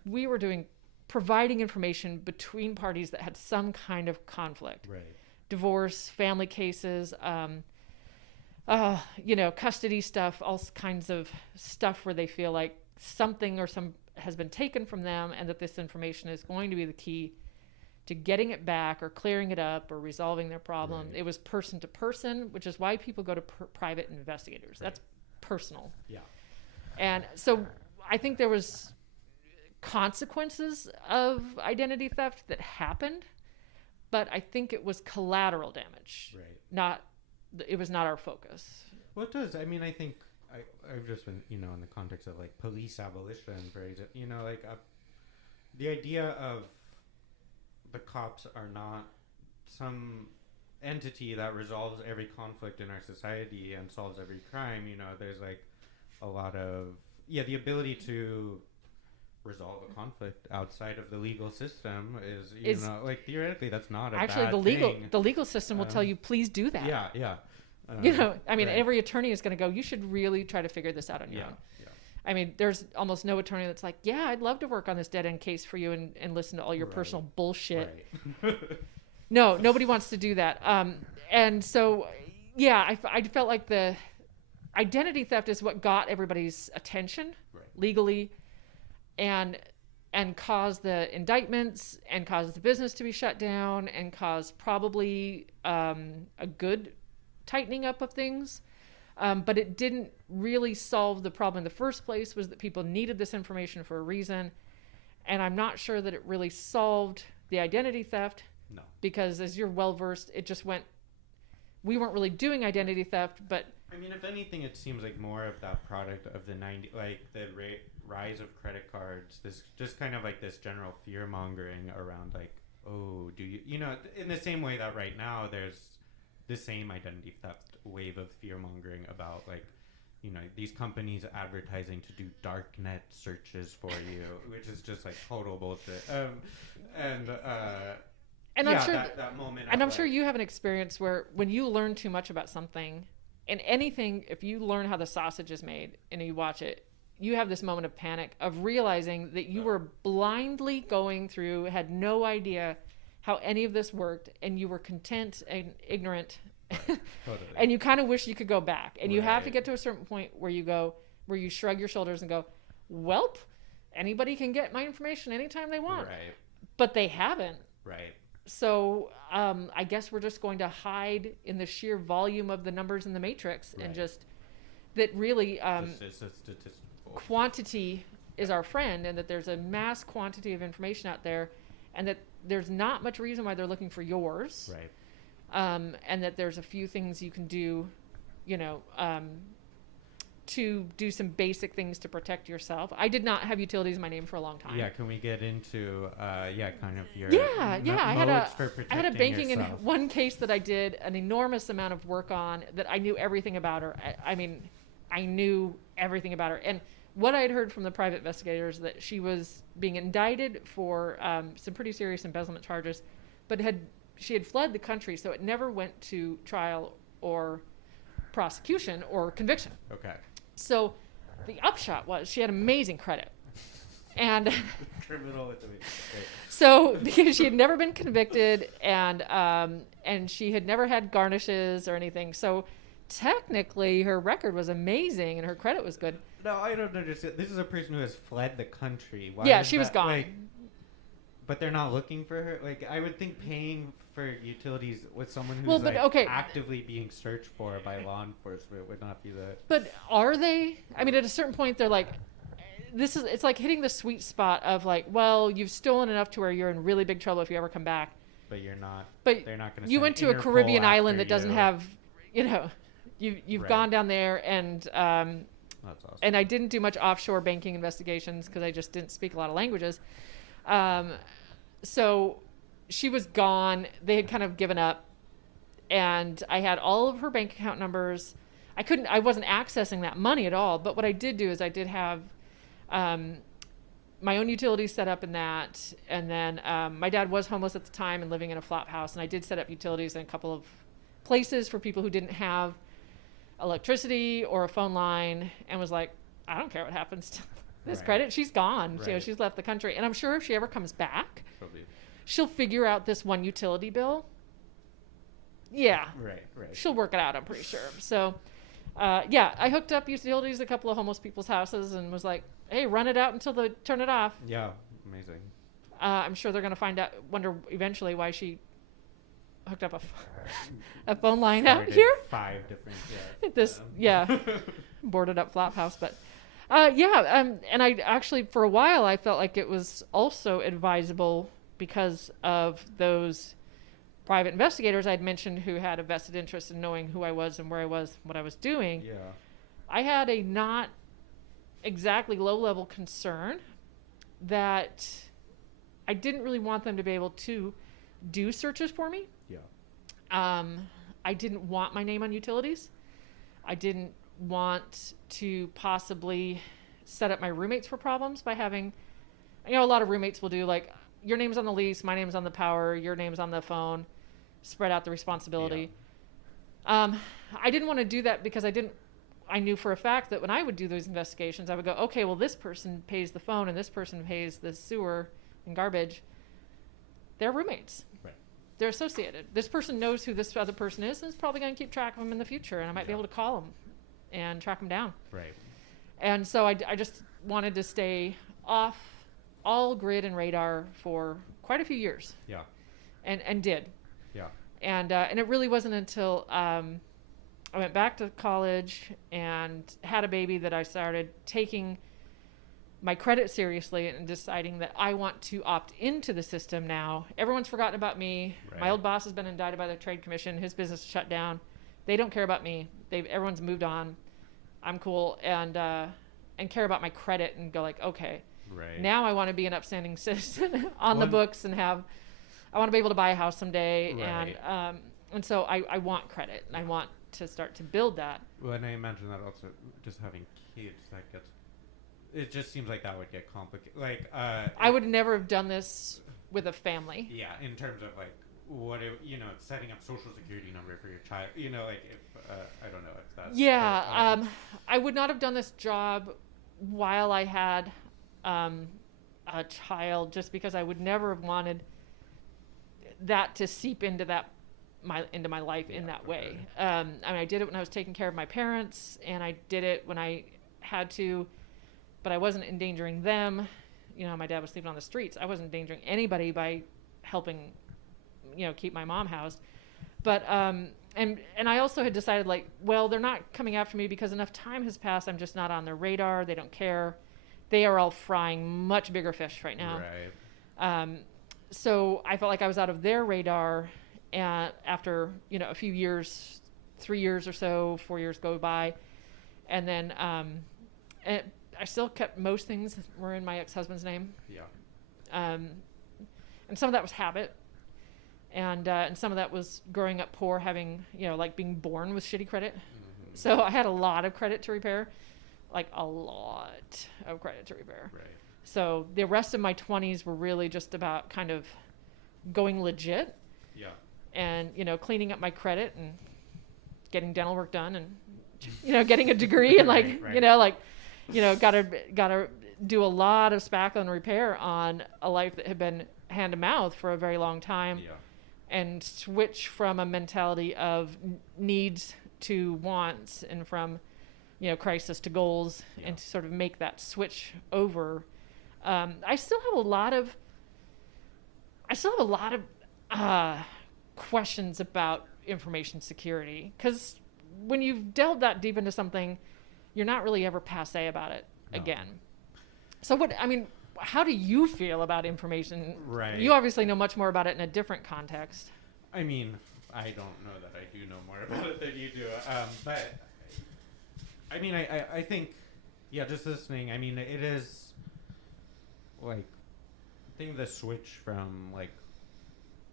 providing information between parties that had some kind of conflict. Right. Divorce, family cases, custody stuff, all kinds of stuff where they feel like something or some has been taken from them, and that this information is going to be the key to getting it back or clearing it up or resolving their problem. Right. It was person to person, which is why people go to private investigators. Right. That's personal. Yeah. And so I think there was consequences of identity theft that happened, but I think it was collateral damage. Right. It was not our focus. Well, it does. I mean, I think I've just been, in the context of like police abolition, for example, the idea of the cops are not some entity that resolves every conflict in our society and solves every crime. There's like a lot of, the ability to resolve a conflict outside of the legal system is theoretically that's not a actually bad thing. The legal system will tell you, please do that. Yeah. Right. Every attorney is going to go, you should really try to figure this out on your own. I mean, there's almost no attorney that's like, yeah, I'd love to work on this dead end case for you and listen to all your personal bullshit. Right. No, nobody wants to do that. And so, I felt like the identity theft is what got everybody's attention legally, and caused the indictments and caused the business to be shut down and caused probably a good tightening up of things. But it didn't really solve the problem in the first place, was that people needed this information for a reason. And I'm not sure that it really solved the identity theft. No. Because as you're well versed, it just we weren't really doing identity theft, but... I mean, if anything, it seems like more of that product of the 90s, like the rise of credit cards, this just kind of like this general fear mongering around like, oh, do you, in the same way that right now there's the same identity theft wave of fear mongering about like, these companies advertising to do darknet searches for you, which is just like total bullshit. And I'm sure that moment. And I'm sure you have an experience where when you learn too much about something, and anything, if you learn how the sausage is made and you watch it, you have this moment of panic of realizing that you were blindly going through, had no idea how any of this worked, and you were content and ignorant. Totally. And you kind of wish you could go back. And you have to get to a certain point where you shrug your shoulders and go, welp, anybody can get my information anytime they want. Right. But they haven't. Right. So I guess we're just going to hide in the sheer volume of the numbers in the matrix, and just that really it's a statistical quantity is our friend, and that there's a mass quantity of information out there, and that there's not much reason why they're looking for yours. Right. And that there's a few things you can do, to do some basic things to protect yourself. I did not have utilities in my name for a long time. Yeah, can we get into kind of your I had a banking yourself. in one case that I did an enormous amount of work on, that I knew everything about her. I knew everything about her. And what I had heard from the private investigators, that she was being indicted for some pretty serious embezzlement charges, but she had fled the country, so it never went to trial or prosecution or conviction. Okay. So the upshot was she had amazing credit. And criminal with the so because she had never been convicted, and she had never had garnishes or anything. So technically her record was amazing and her credit was good. No, I don't understand. This is a person who has fled the country. Why she was gone. But they're not looking for her. Like, I would think paying for utilities with someone who's actively being searched for by law enforcement would not be the. But are they? I mean, at a certain point, they're like, it's like hitting the sweet spot of like, well, you've stolen enough to where you're in really big trouble if you ever come back. But you're not. But they're not going to. You went to a Caribbean island that doesn't have, you've gone down there, and that's awesome. And I didn't do much offshore banking investigations because I just didn't speak a lot of languages. So she was gone. They had kind of given up, and I had all of her bank account numbers. I wasn't accessing that money at all. But what I did do is I did have, my own utilities set up in that. And then, my dad was homeless at the time and living in a flop house. And I did set up utilities in a couple of places for people who didn't have electricity or a phone line, and was like, I don't care what happens to this Right. credit. She's gone. Right. She's left the country. And I'm sure if she ever comes back, Probably. she'll figure out this one utility bill. Yeah. Right. She'll work it out, I'm pretty sure. So, yeah, I hooked up utilities at a couple of homeless people's houses and was like, hey, run it out until they turn it off. Yeah, amazing. I'm sure they're going to wonder eventually why she hooked up a phone line out Started here. 5 different. Boarded up flop house. But and I actually, for a while, I felt like it was also advisable because of those private investigators I'd mentioned who had a vested interest in knowing who I was and where I was, what I was doing. Yeah. I had a not exactly low-level concern that I didn't really want them to be able to do searches for me. Yeah. I didn't want my name on utilities. I didn't want to possibly set up my roommates for problems by having, a lot of roommates will do like, your name's on the lease, my name's on the power, your name's on the phone, spread out the responsibility. Yeah. I didn't want to do that because I knew for a fact that when I would do those investigations, I would go, okay, well, this person pays the phone and this person pays the sewer and garbage. They're roommates. Right. They're associated. This person knows who this other person is and is probably going to keep track of them in the future, and I might be able to call them and track them down. Right. And so I just wanted to stay off all grid and radar for quite a few years. Yeah. And did. Yeah. And it really wasn't until I went back to college and had a baby that I started taking my credit seriously and deciding that I want to opt into the system now. Everyone's forgotten about me. Right. My old boss has been indicted by the trade commission. His business is shut down. They don't care about me. Everyone's moved on. I'm cool and care about my credit and go like, okay, Right. now I want to be an upstanding citizen on the books and I want to be able to buy a house someday. Right. And so I want credit and I want to start to build that. Well, and I imagine that also just having kids, it just seems like that would get complicated. Like, I would never have done this with a family. Yeah, in terms of like setting up social security number for your child. If I don't know if that's. Yeah, I would not have done this job while I had a child, just because I would never have wanted that to seep into my life in that way. I did it when I was taking care of my parents, and I did it when I had to, but I wasn't endangering them. My dad was sleeping on the streets. I wasn't endangering anybody by helping, keep my mom housed. But and I also had decided like, well, they're not coming after me because enough time has passed. I'm just not on their radar. They don't care. They are all frying much bigger fish right now. Right. So I felt like I was out of their radar, and after a few years, 3 years or so, 4 years go by, and then and I still kept most things were in my ex-husband's name. Yeah. And some of that was habit, and some of that was growing up poor, having like being born with shitty credit. Mm-hmm. So I had a lot of credit to repair, like a lot of credit to repair. Right. So the rest of my 20s were really just about kind of going legit. Yeah. And cleaning up my credit and getting dental work done and getting a degree and like right. gotta do a lot of spackle and repair on a life that had been hand to mouth for a very long time. Yeah. And switch from a mentality of needs to wants and from crisis to goals. Yeah. And to sort of make that switch over. I still have a lot of questions about information security, because when you've delved that deep into something, you're not really ever passe about it again. So how do you feel about information? Right. You obviously know much more about it in a different context. I mean, I don't know that I do know more about it than you do. But I mean, I think, yeah, just listening, I mean, it is like, I think the switch from like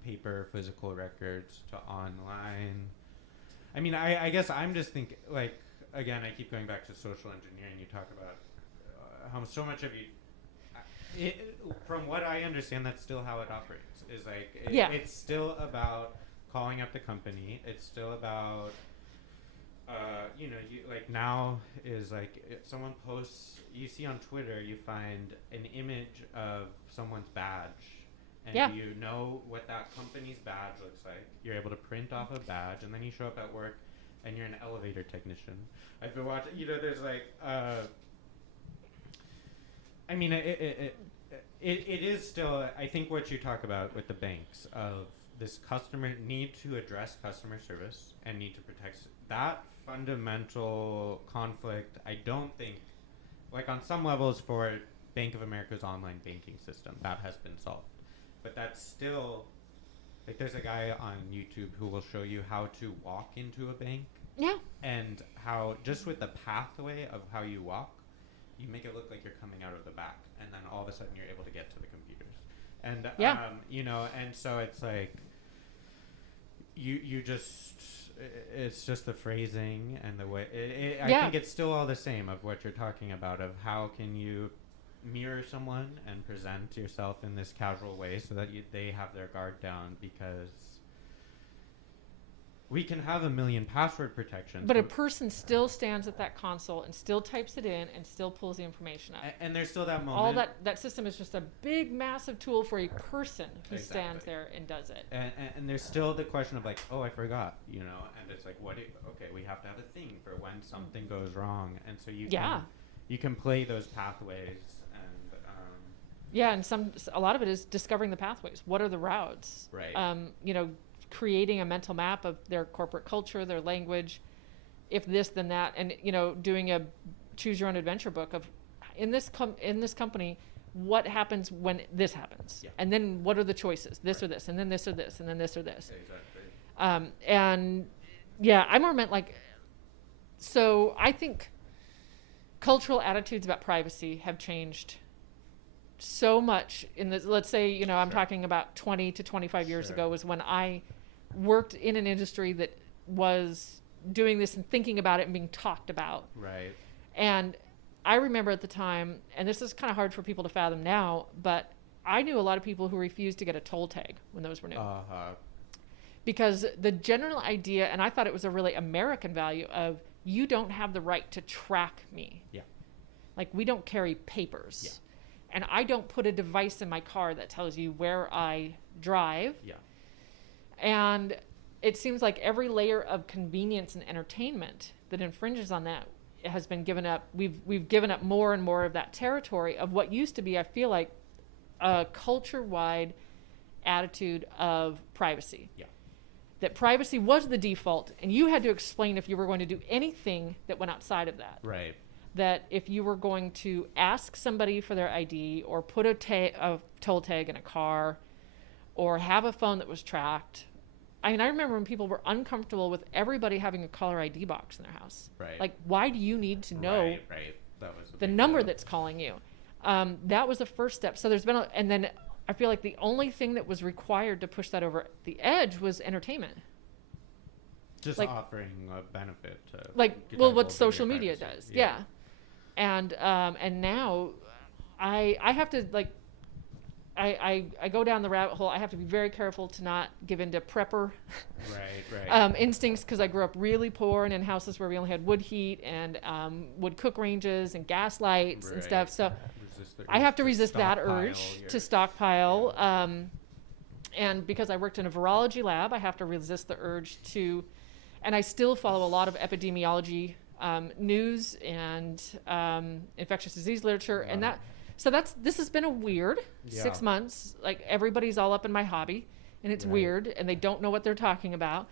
paper physical records to online. I mean, I guess I'm just thinking, like, again, I keep going back to social engineering. You talk about how so much of from what I understand, that's still how it operates. Is like, it's still about calling up the company. It's still about you know, you like now is like if someone posts, you see on Twitter, you find an image of someone's badge, and Yeah. you know what that company's badge looks like. You're able to print off a badge, and then you show up at work, and you're an elevator technician. I've been watching. You know, there's like, I mean, it is still. I think what you talk about with the banks of this customer need to address customer service and need to protect that fundamental conflict. I don't think, like on some levels for Bank of America's online banking system, that has been solved. But that's still, like there's a guy on YouTube who will show you how to walk into a bank Yeah. and how just with the pathway of how you walk, you make it look like you're coming out of the back, and then all of a sudden you're able to get to the computers. And Yeah. you know, and so it's like you just it's just the phrasing and the way I Yeah. think it's still all the same of what you're talking about of how can you mirror someone and present yourself in this casual way so that they have their guard down, because we can have a million password protections, But a person still stands at that console and still types it in and still pulls the information up. and there's still that moment. All that system is just a big, massive tool for a person who stands there and does it. And there's still the question of like, oh, I forgot, you know, and it's like, okay, we have to have a thing for when something goes wrong, and so you can play those pathways, and Yeah, and a lot of it is discovering the pathways. What are the routes? Right. You know, creating a mental map of their corporate culture, their language, if this, then that, and you know, doing a choose your own adventure book of in this company, what happens when this happens, Yeah. and then what are the choices, this Right. or this, and then this or this, and then this or this. Exactly. And yeah, I more meant like, so I think cultural attitudes about privacy have changed so much in the, let's say, you know, I'm Sure. talking about 20 to 25 years Sure. ago was when I worked in an industry that was doing this and thinking about it and being talked about. Right. And I remember at the time, and this is kind of hard for people to fathom now, but I knew a lot of people who refused to get a toll tag when those were new. Because the general idea, and I thought it was a really American value of, you don't have the right to track me. Yeah. Like, we don't carry papers. Yeah. And I don't put a device in my car that tells you where I drive. Yeah. And it seems like every layer of convenience and entertainment that infringes on that has been given up. We've given up more and more of that territory of what used to be, I feel like, a culture-wide attitude of privacy. Yeah. That privacy was the default, and you had to explain if you were going to do anything that went outside of that. Right. That if you were going to ask somebody for their ID or put a toll tag in a car or have a phone that was tracked. I mean, I remember when people were uncomfortable with everybody having a caller ID box in their house. Right. Like, why do you need to know Right. That was the number that's calling you? That was the first step. So there's been, and then I feel like the only thing that was required to push that over the edge was entertainment. just like- offering a benefit to Like, get well, out what over social your media privacy. does. Yeah. And now I have to, like, I go down the rabbit hole. I have to be very careful to not give into prepper Right. instincts, because I grew up really poor and in houses where we only had wood heat and wood cook ranges and gas lights and stuff. So I have to resist that urge to stockpile. And because I worked in a virology lab, I have to resist the urge to, and I still follow a lot of epidemiology news and infectious disease literature, and Wow. this has been a weird 6 Yeah. months. Like, everybody's all up in my hobby, and it's Right. weird, and they don't know what they're talking about.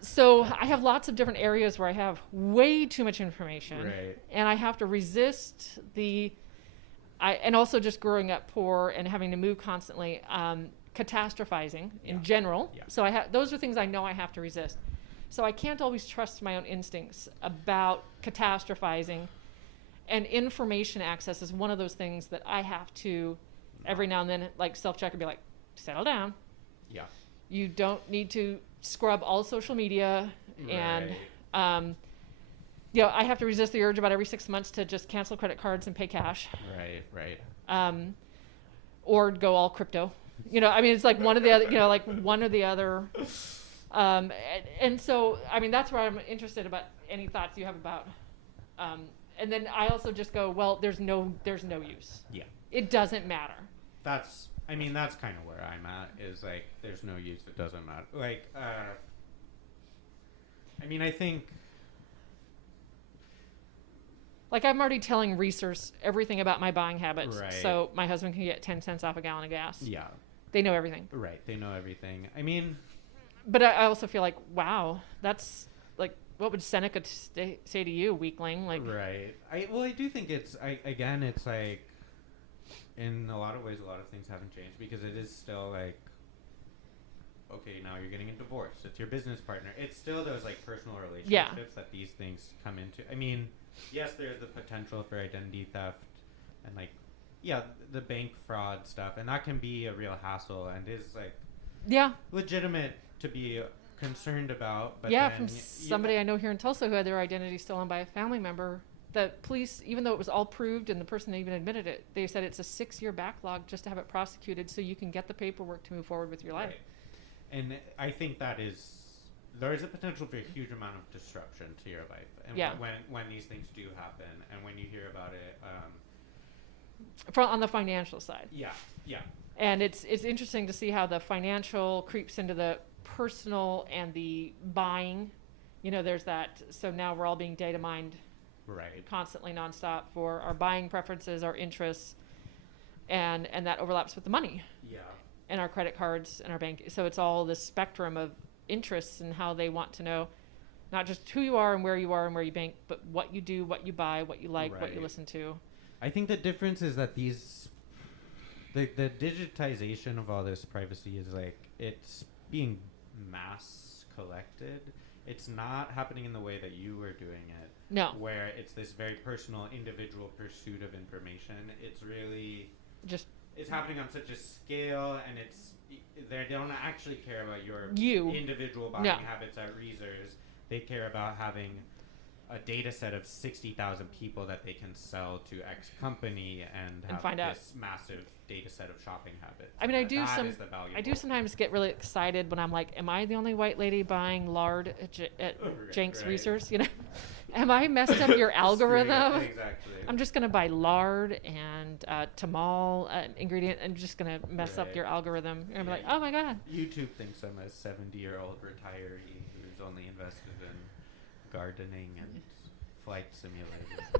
So I have lots of different areas where I have way too much information, Right. and I have to resist and also just growing up poor and having to move constantly, catastrophizing in Yeah. general. Yeah. So those are things I know I have to resist. So I can't always trust my own instincts about catastrophizing, and information access is one of those things that I have to every now and then, like, self-check and be like, settle down. Yeah. You don't need to scrub all social media, and I have to resist the urge about every 6 months to just cancel credit cards and pay cash, Right. or go all crypto. I mean, it's like one or the other. Like one or the other. And so, I mean, that's where I'm interested about any thoughts you have about. And then I also just go, well, there's no use. Yeah. It doesn't matter. That's kind of where I'm at, is like, there's no use, it doesn't matter. Like, I mean, I think, like, I'm already telling research everything about my buying habits, right. So my husband can get 10 cents off a gallon of gas. Yeah. They know everything. Right, they know everything. I mean, but I also feel like, wow, that's like, what would Seneca say to you, weakling? Like, right. I do think it's like, in a lot of ways, a lot of things haven't changed, because it is still like, okay, now you're getting a divorce. It's your business partner. It's still those like personal relationships that these things come into. I mean, yes, there's the potential for identity theft and like, yeah, the bank fraud stuff, and that can be a real hassle and is like, legitimate to be concerned about. But from somebody I know here in Tulsa who had their identity stolen by a family member. The police, even though it was all proved and the person even admitted it, they said it's a 6-year backlog just to have it prosecuted so you can get the paperwork to move forward with your life. Right. And I think there is a potential for a huge amount of disruption to your life. And when these things do happen, and when you hear about it, on the financial side. Yeah. And it's interesting to see how the financial creeps into the personal and the buying. You know, there's that. So now we're all being data mined. Right. Constantly, nonstop, for our buying preferences, our interests, and that overlaps with the money. Yeah. And our credit cards and our bank. So it's all this spectrum of interests and how they want to know, not just who you are and where you bank, but what you do, what you buy, what you like, what you listen to. I think the difference is that the digitization of all this privacy is like, it's being mass collected. It's not happening in the way that you were doing it. No. Where it's this very personal, individual pursuit of information. It's really it's happening on such a scale, and they don't actually care about your individual buying habits at Reezers. They care about having a data set of 60,000 people that they can sell to X company and have find out this massive data set of shopping habits. I mean, I do sometimes get really excited when I'm like, am I the only white lady buying lard at Jenks Reezers? You know, am I messed up your algorithm? Exactly. I'm just going to buy lard and Tamal ingredient. I'm just going to mess up your algorithm. And I'm like, oh my God. YouTube thinks I'm a 70-year-old retiree who's only invested in gardening and flight simulator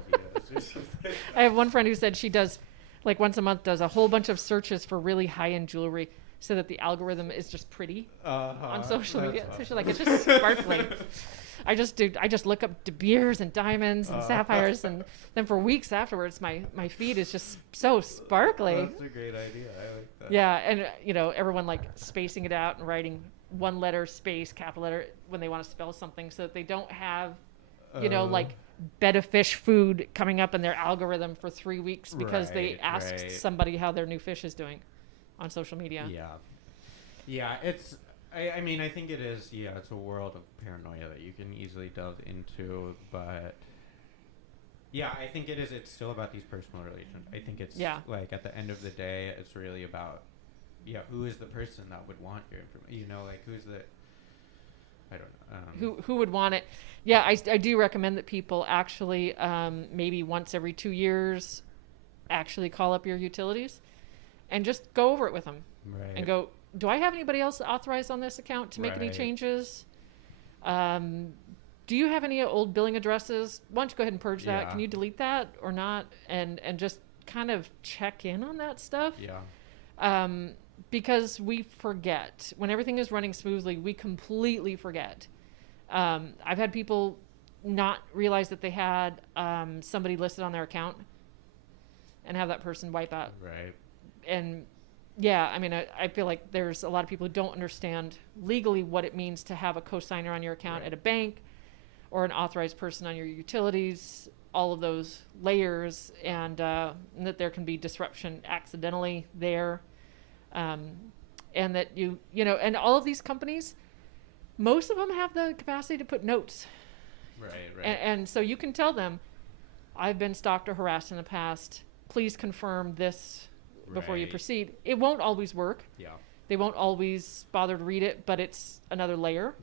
videos or something. I have one friend who said she does, like, once a month, does a whole bunch of searches for really high-end jewelry so that the algorithm is just pretty on social media. Awesome. So she's like, it's just sparkly. I just look up De Beers and diamonds and sapphires, and then for weeks afterwards, my feed is just so sparkly. That's a great idea. I like that. Yeah, and everyone like spacing it out and writing one letter space capital letter when they want to spell something, so that they don't have like betta fish food coming up in their algorithm for 3 weeks because they asked somebody how their new fish is doing on social media. Yeah, it's I mean, I think it is, it's a world of paranoia that you can easily delve into, but I think it's still about these personal relations. I think it's like, at the end of the day, it's really about who is the person that would want your information? Like, who's the, I don't know. Who would want it? Yeah, I do recommend that people actually maybe once every 2 years actually call up your utilities and just go over it with them. Right. And go, do I have anybody else authorized on this account to make any changes? Do you have any old billing addresses? Why don't you go ahead and purge that? Can you delete that or not? And just kind of check in on that stuff. Yeah. Because we forget. When everything is running smoothly, we completely forget. I've had people not realize that they had somebody listed on their account and have that person wipe out. Right. And I mean, I feel like there's a lot of people who don't understand legally what it means to have a co-signer on your account at a bank or an authorized person on your utilities, all of those layers, and that there can be disruption accidentally there. And that and all of these companies, most of them have the capacity to put notes. Right. And so you can tell them, I've been stalked or harassed in the past. Please confirm this before you proceed. It won't always work. Yeah. They won't always bother to read it, but it's another layer.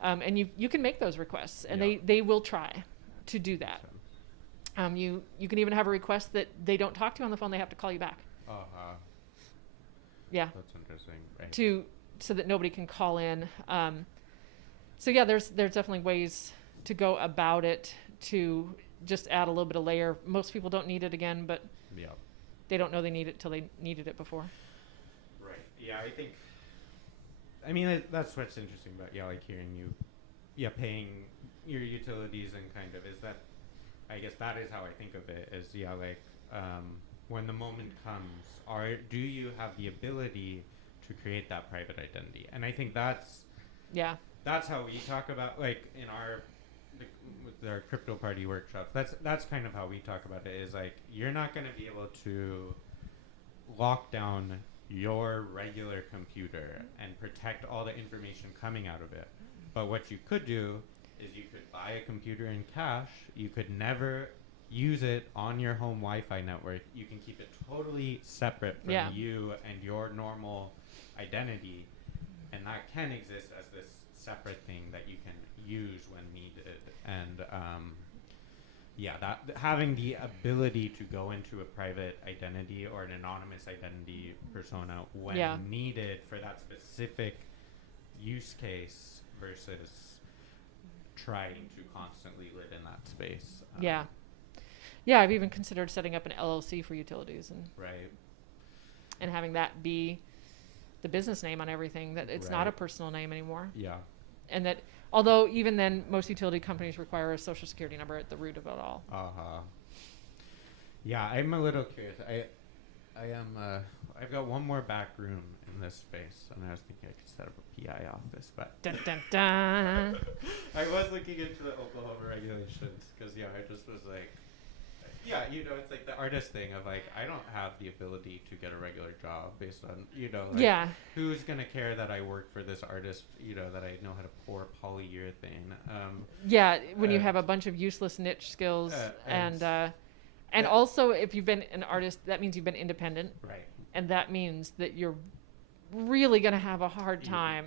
And you can make those requests, and they will try to do that. You can even have a request that they don't talk to you on the phone; they have to call you back. Yeah. That's interesting. Right. So that nobody can call in. So yeah, there's definitely ways to go about it to just add a little bit of layer. Most people don't need it again, but they don't know they need it till they needed it before. Right. Yeah, I mean, that's what's interesting about, like hearing you, paying your utilities and kind of is that, I guess that is how I think of it is, like, when the moment comes, do you have the ability to create that private identity? And I think that's how we talk about, like, in with our crypto party workshops. That's kind of how we talk about it is like, you're not going to be able to lock down your regular computer and protect all the information coming out of it. But what you could do is you could buy a computer in cash. You could never use it on your home Wi-Fi network. You can keep it totally separate from you and your normal identity, and that can exist as this separate thing that you can use when needed. And that having the ability to go into a private identity or an anonymous identity persona when needed for that specific use case versus trying to constantly live in that space. I've even considered setting up an LLC for utilities and having that be the business name on everything, that it's not a personal name anymore. And that, although even then, most utility companies require a social security number at the root of it all. Yeah, I'm a little curious. I've got one more back room in this space, and I was thinking I could set up a PI office, but dun, dun, dun. I was looking into the Oklahoma regulations because I just was like, it's like the artist thing of like, I don't have the ability to get a regular job based on, who's going to care that I work for this artist, that I know how to pour polyurethane. When you have a bunch of useless niche skills and also if you've been an artist, that means you've been independent. Right. And that means that you're really going to have a hard time.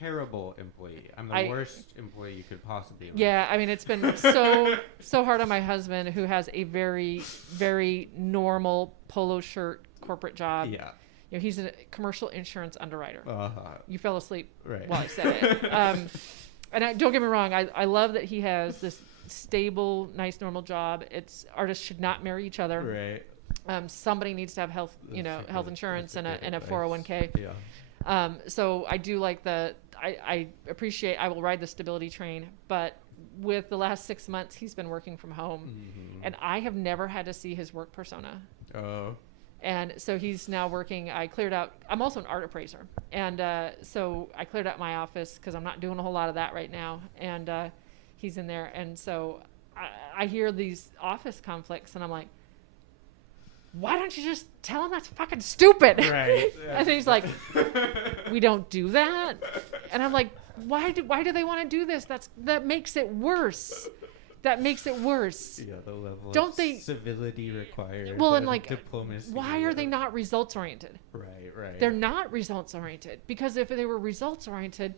Terrible employee. I'm the worst employee you could possibly imagine. Yeah, I mean, it's been so hard on my husband, who has a very, very normal polo shirt corporate job. Yeah. He's a commercial insurance underwriter. You fell asleep while I said it. And don't get me wrong, I love that he has this stable, nice, normal job. Artists should not marry each other. Right. Somebody needs to have health, health insurance and a 401k. Yeah. So I do like I appreciate, I will ride the stability train, but with the last 6 months, he's been working from home, and I have never had to see his work persona. Oh. And so he's now working. I'm also an art appraiser. And so I cleared out my office because I'm not doing a whole lot of that right now. And he's in there. And so I hear these office conflicts, and I'm like, why don't you just tell him that's fucking stupid? Right. And he's like, we don't do that. And I'm like, why do they want to do this? That makes it worse. That makes it worse. Yeah, the level don't of they, civility required. Well, and like, diplomacy. Why are they not results oriented? Right. They're not results oriented, because if they were results oriented,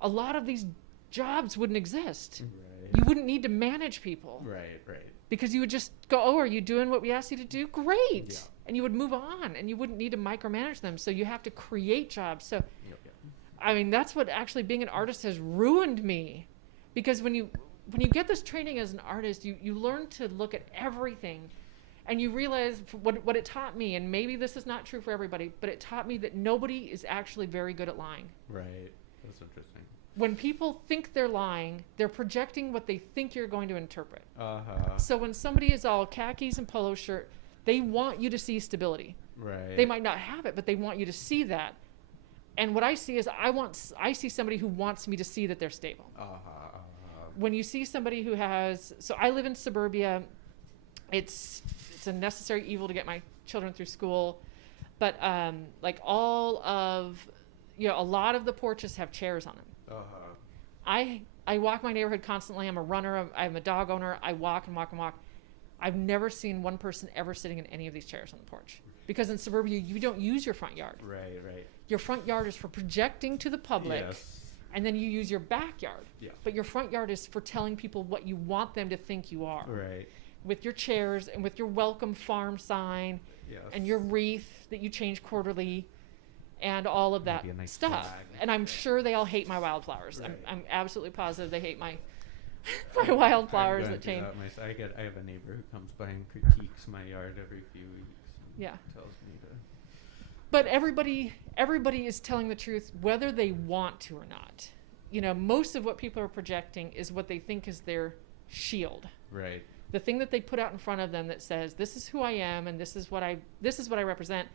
a lot of these jobs wouldn't exist. Right. You wouldn't need to manage people. Right. Because you would just go, oh, are you doing what we asked you to do? Great. Yeah. And you would move on, and you wouldn't need to micromanage them. So you have to create jobs. So, I mean, that's what actually being an artist has ruined me. Because when you get this training as an artist, you learn to look at everything, and you realize what it taught me, and maybe this is not true for everybody, but it taught me that nobody is actually very good at lying. Right. That's interesting. When people think they're lying, they're projecting what they think you're going to interpret. So when somebody is all khakis and polo shirt, they want you to see stability. Right. They might not have it, but they want you to see that. And what I see is I see somebody who wants me to see that they're stable. When you see somebody who so I live in suburbia. It's a necessary evil to get my children through school, but like all of, a lot of the porches have chairs on them. I walk my neighborhood constantly. I'm a runner. I'm a dog owner. I walk and walk and walk. I've never seen one person ever sitting in any of these chairs on the porch. Because in suburbia, you don't use your front yard. Right. Your front yard is for projecting to the public, Yes. and then you use your backyard. Yeah. But your front yard is for telling people what you want them to think you are. Right. With your chairs and with your welcome farm sign Yes. and your wreath that you change quarterly and all of that Maybe a nice stuff. flag. And I'm sure they all hate my wildflowers. Right. I'm absolutely positive they hate my my wildflowers I'm that going change. to do that I have a neighbor who comes by and critiques my yard every few weeks. And Yeah. Tells me to. But everybody is telling the truth whether they want to or not. You know, most of what people are projecting is what they think is their shield. Right. The thing that they put out in front of them that says, this is who I am and this is what I represent.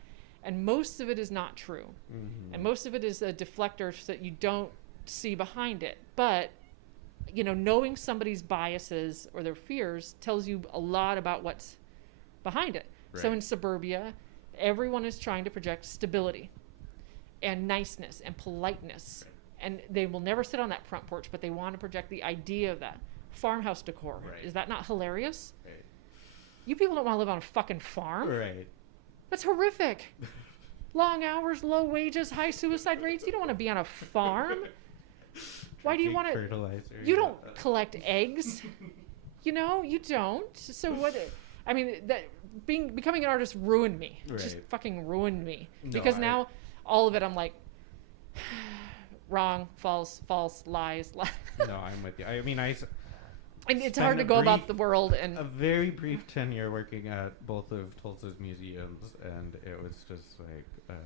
And most of it is not true. Mm-hmm. And most of it is a deflector so that you don't see behind it. But, you know, knowing somebody's biases or their fears tells you a lot about what's behind it. So Right. in suburbia, everyone is trying to project stability and niceness and politeness. Right. And they will never sit on that front porch, but they want to project the idea of that. Farmhouse decor. Right. Is that not hilarious? Right. You people don't want to live on a fucking farm. Right. That's horrific. Long hours, low wages, high suicide rates. You don't want to be on a farm. Why do you want to? Fertilizer. You don't collect eggs. You know, you don't. So what? I mean, that becoming an artist ruined me. It just Right. fucking ruined me. No, Because now all of it, I'm like, wrong, false, lies. No, I'm with you. I mean, And it's spent hard to a go about brief- the world and a very brief tenure working at both of Tulsa's museums, and it was just like,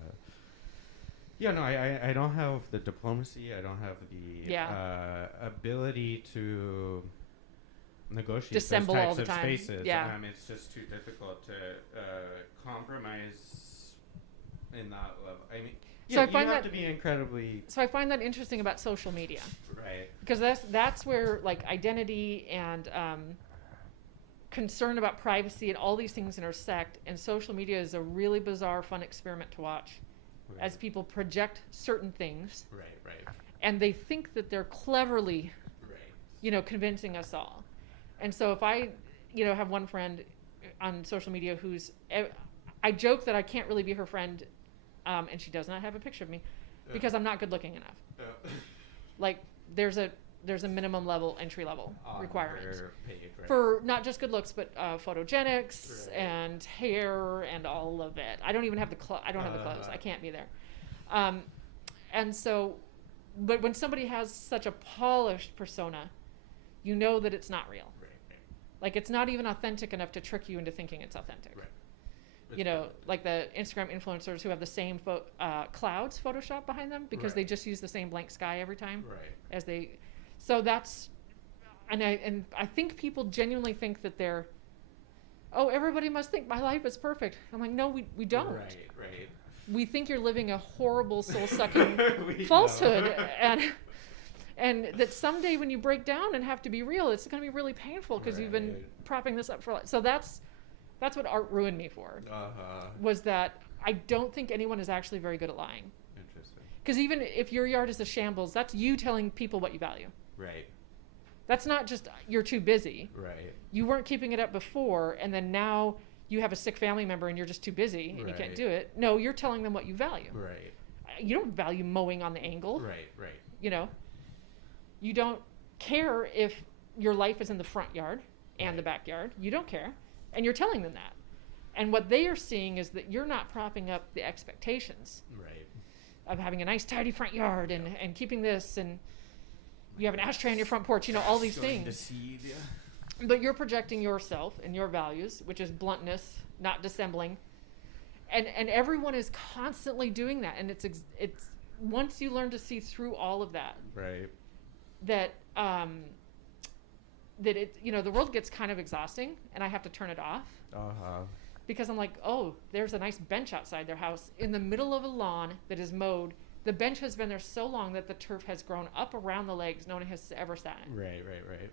yeah, no, I don't have the diplomacy. I don't have the ability to negotiate Dissemble those all types the of time. spaces. Yeah. It's just too difficult to compromise in that level. I mean, So I you find have that- to be incredibly so I find that interesting about social media. right. Because that's where like identity and concern about privacy and all these things intersect, and social media is a really bizarre, fun experiment to watch Right. as people project certain things, Right. and they think that they're cleverly, Right. convincing us all. And so if I, have one friend on social media who's, I joke that I can't really be her friend, and she does not have a picture of me because I'm not good looking enough. Like there's a minimum level, entry level requirement Page, right. for not just good looks, but photogenics Right. and hair and all of it. I don't even have the clothes. I don't have the clothes. I can't be there. And so, but when somebody has such a polished persona, you know that it's not real. Right. Like it's not even authentic enough to trick you into thinking it's authentic. Right. Like the Instagram influencers who have the same clouds Photoshop behind them because they Right. just use the same blank sky every time Right. as they. So that's, and I think people genuinely think that they're, oh, everybody must think my life is perfect. I'm like, no, we don't. Right. We think you're living a horrible soul-sucking We falsehood, know. and that someday when you break down and have to be real, it's going to be really painful because you've been Right. propping this up for life. So that's what art ruined me for, was that I don't think anyone is actually very good at lying. Interesting. Because even if your yard is a shambles, that's you telling people what you value. Right. That's not just you're too busy. Right. You weren't keeping it up before, and then now you have a sick family member and you're just too busy and you can't Right. do it. No, you're telling them what you value. Right. You don't value mowing on the angle. Right. You don't care if your life is in the front yard and the backyard. You don't care. And you're telling them that. And what they are seeing is that you're not propping up the expectations Right. of having a nice tidy front yard and keeping this, and you have an ashtray on your front porch, all these Sowing the things. seed, yeah. But you're projecting yourself and your values, which is bluntness, not dissembling. And everyone is constantly doing that. And it's once you learn to see through all of that, Right. that the world gets kind of exhausting and I have to turn it off because I'm like, oh, there's a nice bench outside their house in the middle of a lawn that is mowed. The bench has been there so long that the turf has grown up around the legs. No one has ever sat in it. Right.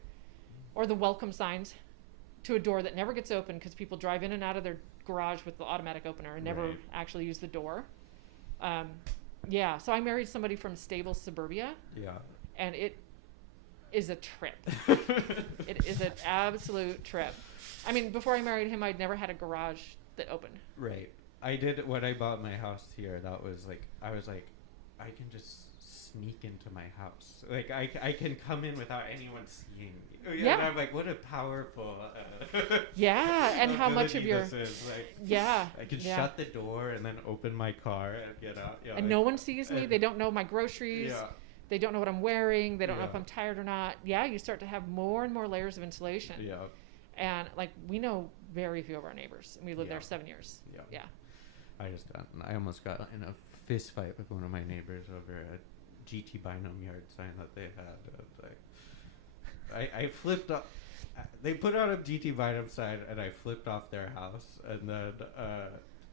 Or the welcome signs to a door that never gets opened because people drive in and out of their garage with the automatic opener and never Right. actually use the door. So I married somebody from stable suburbia, Yeah. and is a trip. It is an absolute trip. I mean, before I married him, I'd never had a garage that opened. Right. I did when I bought my house here. That was like, I was like, I can just sneak into my house. Like I can come in without anyone seeing me. Yeah. And I'm like, what a powerful. Yeah, and how much of ability your this is. Like, yeah. I can yeah. shut the door and then open my car and get out. Yeah, And like, no one sees me. They don't know my groceries. Yeah. They don't know what I'm wearing. They don't know if Yeah. I'm tired or not. Yeah, you start to have more and more layers of insulation. Yeah. And like we know very few of our neighbors. And we lived Yeah. there 7 years. Yeah. Yeah. I almost got in a fist fight with one of my neighbors over a GT Bynum yard sign that they had. Like, I flipped up. They put out a GT Bynum sign, and I flipped off their house, and then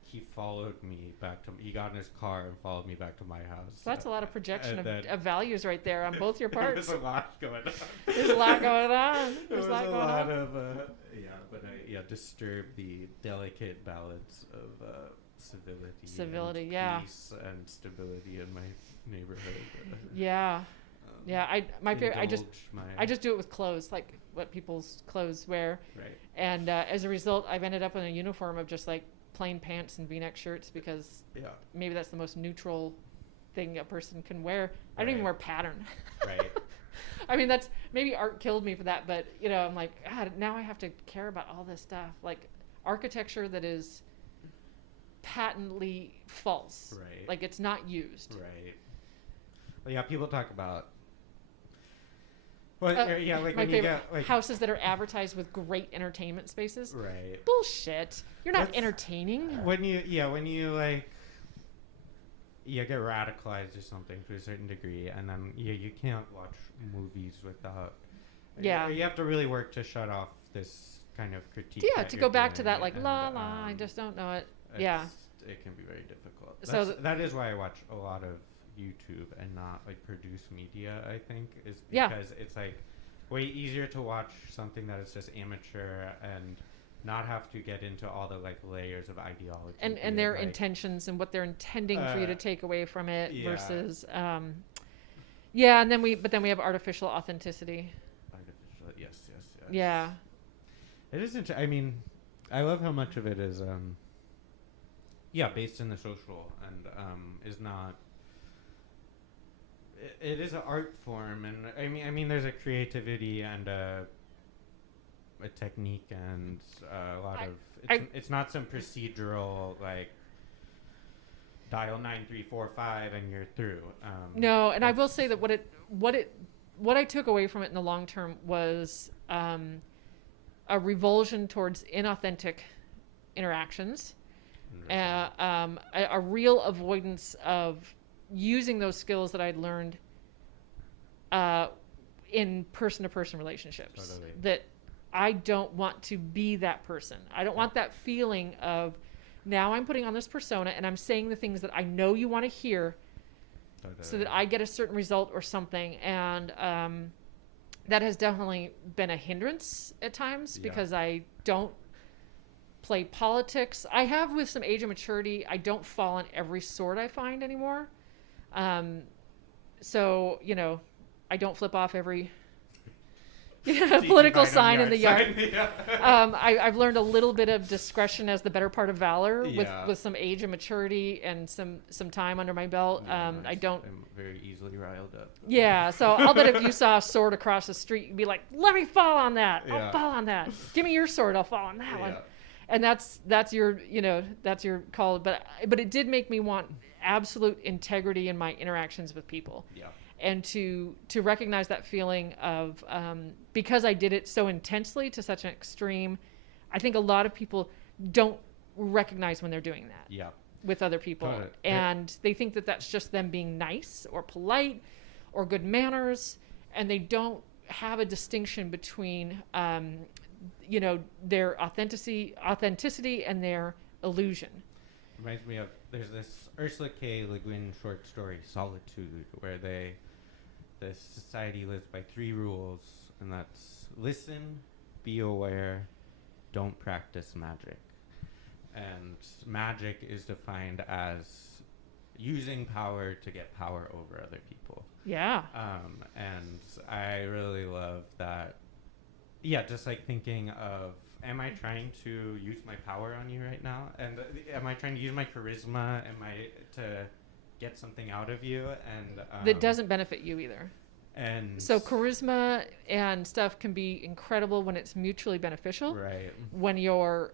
he followed me back to. He got in his car and followed me back to my house. So that's a lot of projection And of values right there on both your parts. There's a lot going on. There's a lot going on. There's There was a lot going on. of but I disturbed the delicate balance of civility, and yeah. peace and stability in my neighborhood. Yeah. Yeah, I just do it with clothes, like what people's clothes wear. Right. And as a result, I've ended up in a uniform of just like plain pants and V-neck shirts because maybe that's the most neutral thing a person can wear. I don't even wear pattern. Right. I mean, that's maybe art killed me for that, but you know, I'm like, God, now I have to care about all this stuff, like architecture that is patently false. Right. Like it's not used. Right. Well, yeah, people talk about. Well, yeah, like my when you favorite get like houses that are advertised with great entertainment spaces. right. Bullshit. You're not That's- entertaining. When you like. You get radicalized or something to a certain degree, and then you can't watch movies without. Yeah. You have to really work to shut off this kind of critique. Yeah, that to you're go back to doing, that, like, and, la la, I just don't know it. it's- Yeah. It can be very difficult. So That is why I watch a lot of YouTube and not like produced media. I think is Yeah. because it's like way easier to watch something that is just amateur and not have to get into all the like layers of ideology And their intentions and what they're intending for you to take away from it yeah. versus yeah, and then we have artificial authenticity. artificial. Yes. Yeah. It is interesting. I mean, I love how much of it is based in the social and is not. It is an art form, and I mean, there's a creativity and a technique and a lot of. It's not some procedural like dial 9345 and you're through. No, and I will say that what I took away from it in the long term was a revulsion towards inauthentic interactions, a real avoidance of using those skills that I'd learned in person-to-person relationships. Totally. That I don't want to be that person. I don't want that feeling of now I'm putting on this persona and I'm saying the things that I know you want to hear so that I get a certain result or something. And that has definitely been a hindrance at times because I don't play politics. I have with some age and maturity. I don't fall on every sword I find anymore. So, you know, I don't flip off every political sign in the yard. I've learned a little bit of discretion as the better part of valor with some age and maturity and some time under my belt. I'm very easily riled up. Yeah, so I'll bet if you saw a sword across the street, you'd be like, let me fall on that. I'll fall on that. Give me your sword. I'll fall on that one. And that's your call. But it did make me want absolute integrity in my interactions with people. Yeah. And to recognize that feeling of, because I did it so intensely to such an extreme, I think a lot of people don't recognize when they're doing that with other people. Totally. And they think that that's just them being nice or polite or good manners. And they don't have a distinction between, their authenticity and their illusion. Reminds me of, there's this Ursula K. Le Guin short story, Solitude, where the society lives by 3 rules, and that's listen, be aware, don't practice magic. And magic is defined as using power to get power over other people. Yeah. And I really love that. Yeah, just like thinking of, am I trying to use my power on you right now? And am I trying to use my charisma? Am I to get something out of you? And That doesn't benefit you either. And so charisma and stuff can be incredible when it's mutually beneficial. Right. When you're,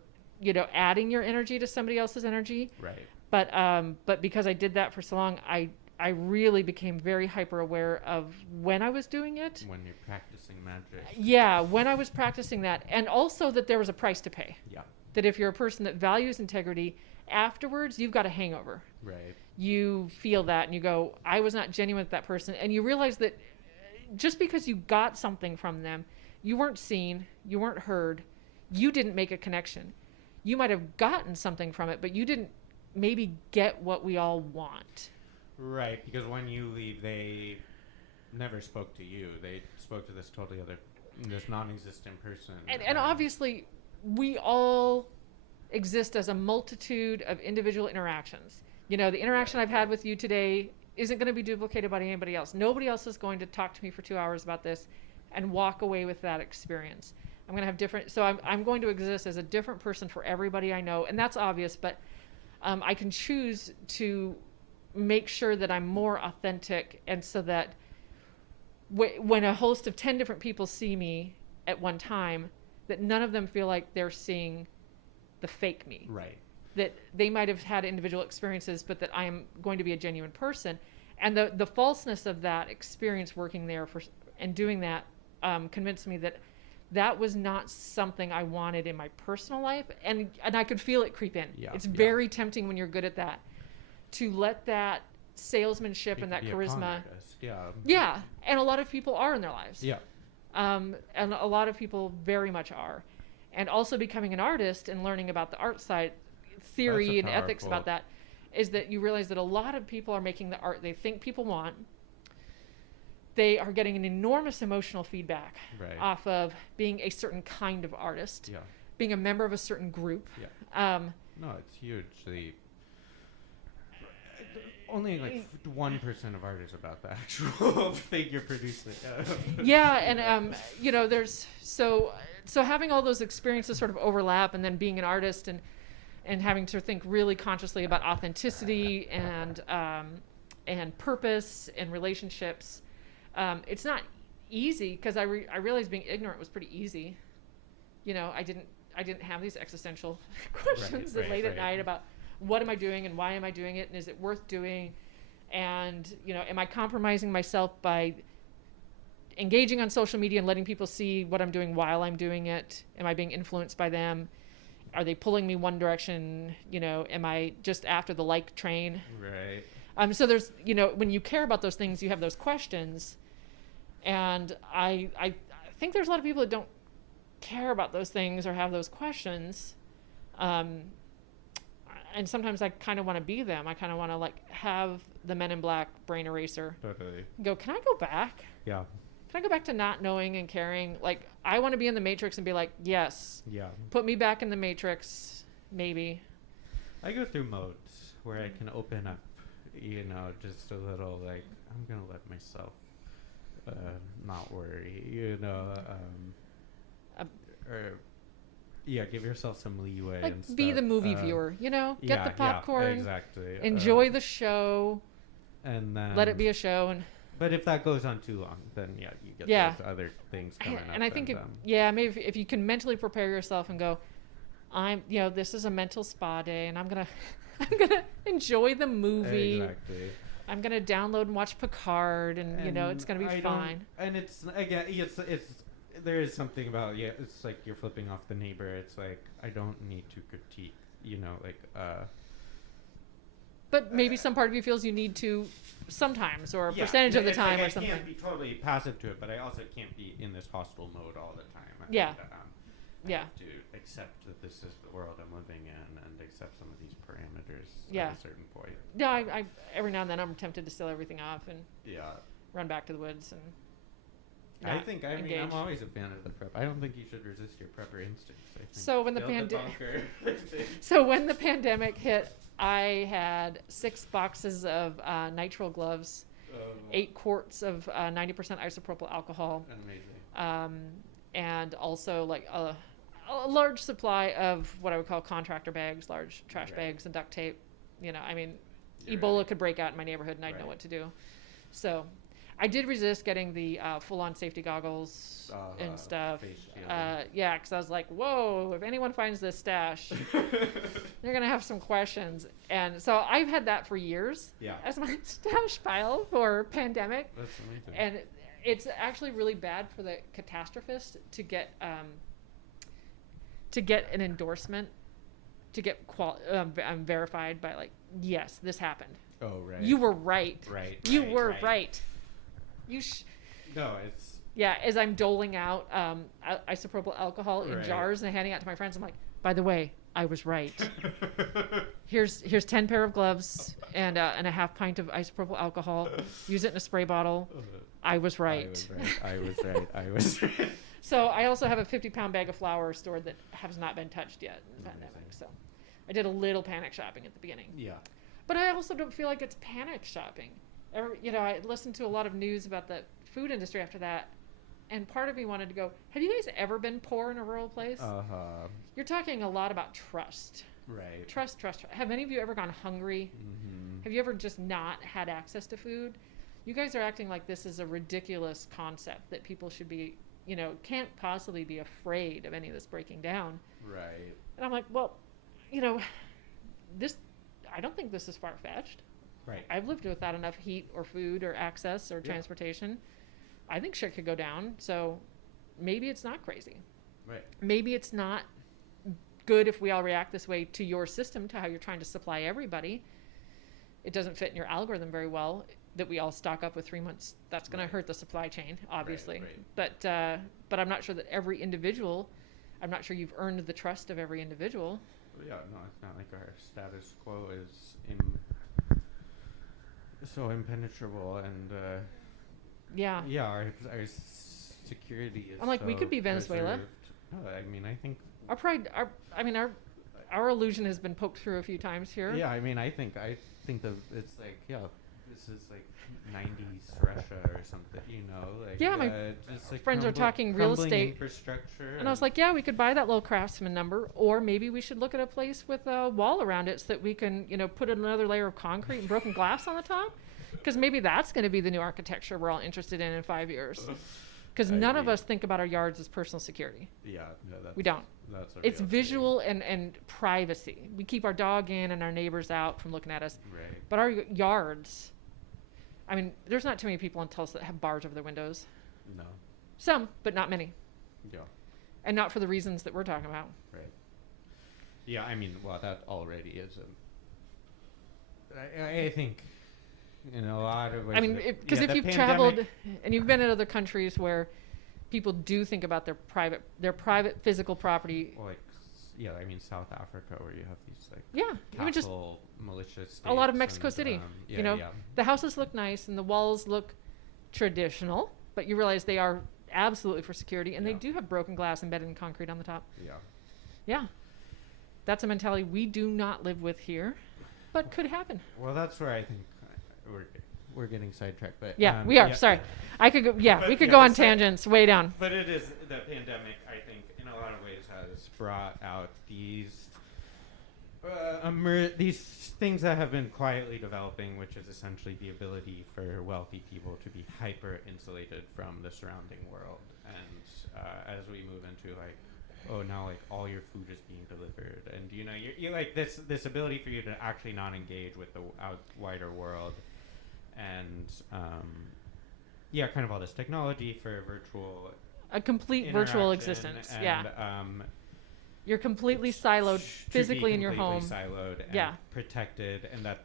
adding your energy to somebody else's energy. Right. But because I did that for so long, I really became very hyper aware of when I was doing it. When you're practicing magic. Yeah, when I was practicing that. And also that there was a price to pay. Yeah. That if you're a person that values integrity, afterwards you've got a hangover. Right. You feel that and you go, I was not genuine with that person. And you realize that just because you got something from them, you weren't seen, you weren't heard, you didn't make a connection. You might have gotten something from it, but you didn't maybe get what we all want. Right, because when you leave, they never spoke to you. They spoke to this this non-existent person. And obviously, we all exist as a multitude of individual interactions. The interaction I've had with you today isn't going to be duplicated by anybody else. Nobody else is going to talk to me for 2 hours about this and walk away with that experience. I'm going to have different, so I'm going to exist as a different person for everybody I know, and that's obvious, but I can choose to make sure that I'm more authentic, and so that when a host of 10 different people see me at one time, that none of them feel like they're seeing the fake me. Right. That they might have had individual experiences, but that I am going to be a genuine person. And the falseness of that experience working there and doing that convinced me that was not something I wanted in my personal life. And I could feel it creep in. Yeah, it's very tempting when you're good at that to let that salesmanship and that charisma. Yeah. Yeah. And a lot of people are in their lives. Yeah. And a lot of people very much are. And also becoming an artist and learning about the art side, theory and ethics about that, is that you realize that a lot of people are making the art they think people want. They are getting an enormous emotional feedback off of being a certain kind of artist, being a member of a certain group. Yeah. No, it's hugely. Only like 1% of art is about the actual thing you're producing. Yeah, and there's so having all those experiences sort of overlap, and then being an artist and having to think really consciously about authenticity and purpose and relationships. It's not easy, because I realized being ignorant was pretty easy. I didn't have these existential questions late at night about what am I doing and why am I doing it, and is it worth doing, and am I compromising myself by engaging on social media and letting people see what I'm doing while I'm doing it? Am I being influenced by them? Are they pulling me one direction? Am I just after the like train? Right. So there's, when you care about those things, you have those questions. And I think there's a lot of people that don't care about those things or have those questions. And sometimes I kind of want to be them. I kind of want to have the Men in Black brain eraser. Totally. Go, can I go back? Yeah. Can I go back to not knowing and caring? I want to be in the Matrix and be like, yes. Yeah. Put me back in the Matrix, maybe. I go through modes where I can open up, just a little, I'm going to let myself not worry, give yourself some leeway and stuff. Be the movie viewer, get the popcorn, exactly. Enjoy the show, and then let it be a show. But if that goes on too long, then you get those other things coming up. And I think maybe if you can mentally prepare yourself and go, this is a mental spa day, and I'm gonna enjoy the movie. Exactly. I'm gonna download and watch Picard, and it's gonna be fine. And it's again, it's there is something about it's like you're flipping off the neighbor. It's like I don't need to critique, But maybe some part of you feels you need to sometimes, or a percentage of the time, or something. I can't be totally passive to it, but I also can't be in this hostile mode all the time. I have to accept that this is the world I'm living in, and accept some of these parameters at a certain point. Yeah, I every now and then I'm tempted to seal everything off and run back to the woods. And I not mean, engage. I'm always a fan of the prep. I don't think you should resist your prepper instincts. I think So when the build a pandemic, bunker. so when the pandemic hit, I had 6 boxes of nitrile gloves, 8 quarts of 90% isopropyl alcohol, Amazing. and also like a large supply of what I would call contractor bags, large trash Right. bags, and duct tape. You know, I mean, You're Ebola right. could break out in my neighborhood, and I'd know Right. what to do. So, I did resist getting the full-on safety goggles and stuff. Face shield. Yeah, because I was like, whoa, if anyone finds this stash, they're going to have some questions. And so I've had that for years Yeah. as my stash pile for pandemic. That's amazing. And it's actually really bad for the catastrophist to get an endorsement, to get verified by like, yes, this happened. Oh, right. You were right. Right. You were right. No, it's. Yeah, as I'm doling out isopropyl alcohol in Right. jars and handing out to my friends, I'm like, by the way, I was right. Here's 10 pair of gloves and a half pint of isopropyl alcohol. Use it in a spray bottle. I was right. I was right. So I also have a 50-pound bag of flour stored that has not been touched yet in the pandemic. So I did a little panic shopping at the beginning. Yeah. But I also don't feel like it's panic shopping. I listened to a lot of news about the food industry after that, and part of me wanted to go, have you guys ever been poor in a rural place? You're talking a lot about trust. Right. Trust. Have any of you ever gone hungry? Mm-hmm. Have you ever just not had access to food? You guys are acting like this is a ridiculous concept that people should be, can't possibly be afraid of any of this breaking down. Right. And I'm like, well, I don't think this is far-fetched. Right. I've lived without enough heat or food or access or transportation. I think shit could go down. So maybe it's not crazy. Right. Maybe it's not good if we all react this way to your system, to how you're trying to supply everybody. It doesn't fit in your algorithm very well that we all stock up with 3 months. That's going to hurt the supply chain, obviously. Right. But I'm not sure that every individual, I'm not sure you've earned the trust of every individual. Yeah, no, it's not like our status quo is so impenetrable, and Yeah. our security is. I'm like, we so could be Venezuela. reserved. No, I mean, I think. Our pride, our illusion has been poked through a few times here. Yeah, I mean, I think it's like, this is like 90s Russia or something, like. Yeah, my just like friends are talking real crumbling estate. infrastructure. And I was like, yeah, we could buy that little craftsman number, or maybe we should look at a place with a wall around it so that we can, put another layer of concrete and broken glass on the top. Because maybe that's going to be the new architecture we're all interested in 5 years. Because none of us think about our yards as personal security. Yeah, no, We don't. That's a It's real visual and privacy. We keep our dog in and our neighbors out from looking at us. thing. Right. But our yards, there's not too many people in Tulsa that have bars over their windows. No. Some, but not many. Yeah. And not for the reasons that we're talking about. Right. Yeah, that already is I think in a lot of ways. Because if you've traveled and you've been in other countries where people do think about their private physical property. South Africa, where you have these Just malicious a lot of states Mexico and, City. yeah. The houses look nice and the walls look traditional, but you realize they are absolutely for security, and they do have broken glass embedded in concrete on the top. Yeah. That's a mentality we do not live with here, but could happen. Well, that's where I think we're getting sidetracked, but We are. Sorry, I could go. Yeah, we could go on tangents way down. But it is the pandemic. I think in a lot of ways has brought out these things that have been quietly developing, which is essentially the ability for wealthy people to be hyper insulated from the surrounding world. And as we move into now all your food is being delivered, and you're like this ability for you to actually not engage with the wider world, and kind of all this technology for A complete virtual existence. And, you're completely siloed physically in your home. Siloed and protected, and that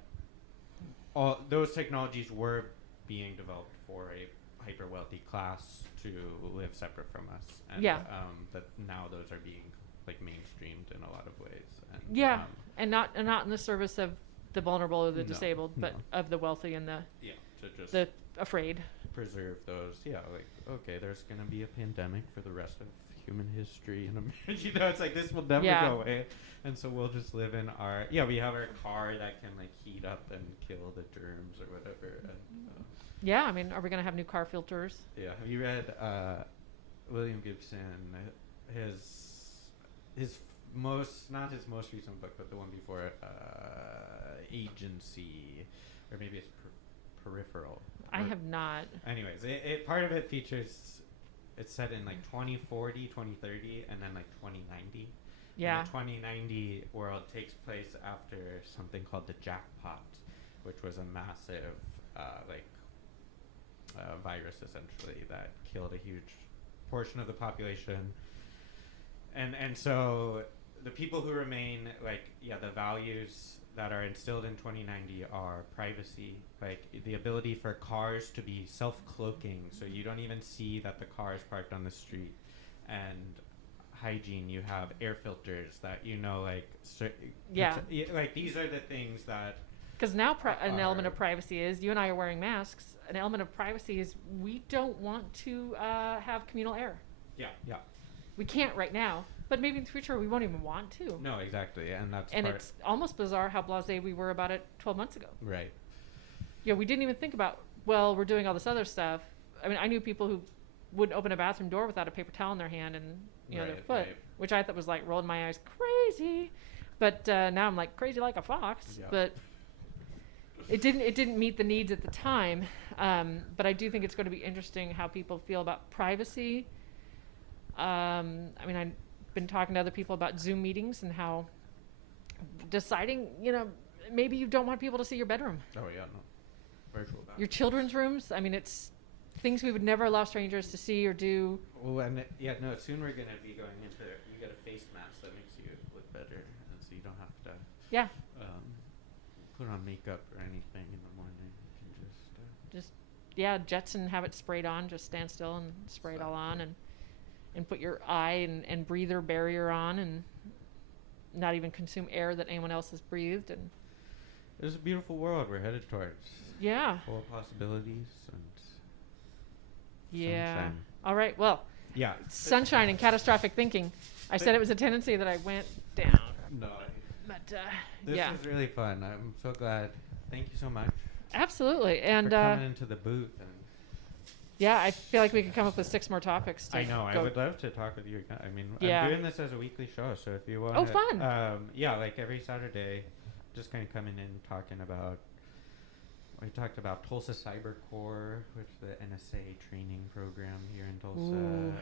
all those technologies were being developed for a hyper wealthy class to live separate from us. And, that now those are being mainstreamed in a lot of ways. And, and not in the service of the vulnerable or the disabled, but of the wealthy and the afraid. preserve those. Yeah, like, okay, there's going to be a pandemic for the rest of human history in America. You know, it's like this will never Yeah. go away. And so we'll just live in our, yeah, we have our car that can like heat up and kill the germs or whatever. And, Yeah, I mean, are we going to have new car filters? yeah, have you read William Gibson, his most, not his most recent book, but the one before it, Agency, or maybe it's Peripheral. I have not. Anyways, it part of it features, it's set in like 2040, 2030, and then like 2090. Yeah. And the 2090 world takes place after something called the jackpot, which was a massive virus essentially that killed a huge portion of the population. And so the people who remain, like, yeah, the values that are instilled in 2090 are privacy, like the ability for cars to be self-cloaking, so you don't even see that the car is parked on the street, and hygiene. You have air filters that, you know, like, Yeah. like these are the things that. Because now an element of privacy is you and I are wearing masks. An element of privacy is we don't want to have communal air. Yeah, yeah. We can't right now, but maybe in the future we won't even want to. No, exactly, and that's And it's almost bizarre how blasé we were about it 12 months ago. right. Yeah, we didn't even think about, well, we're doing all this other stuff. I mean, I knew people who wouldn't open a bathroom door without a paper towel in their hand and, you know, their Right, foot, right. which I thought was like rolling my eyes crazy. But now I'm like crazy like a fox. Yeah. But it didn't meet the needs at the time. But I do think it's going to be interesting how people feel about privacy. I mean, I've been talking to other people about Zoom meetings and how deciding, you know, maybe you don't want people to see your bedroom, Oh yeah, no. Virtual bathroom. your children's rooms. I mean, it's things we would never allow strangers to see or do. Well, and soon we're gonna be going into, you get a face mask that makes you look better, and so you don't have to Yeah, put on makeup or anything in the morning. You can just yeah, Jetson, have it sprayed on, just stand still and spray it all on, and put your eye and breather barrier on, and not even consume air that anyone else has breathed. And It's a beautiful world we're headed towards. yeah, Full of possibilities and yeah. sunshine. All right, well, Yeah. sunshine and catastrophic thinking. I said it was a tendency that I went down, No. but This yeah, is really fun. I'm so glad. Thank you so much absolutely. And for coming into the booth. And yeah, I feel like we could come up with 6 more topics. To I know. I go- would love to talk with you again. I mean, Yeah. I'm doing this as a weekly show, so if you want. Oh, fun. Yeah, like every Saturday, just kind of coming in talking about. We talked about Tulsa Cyber Corps, which is the NSA training program here in Tulsa, Ooh.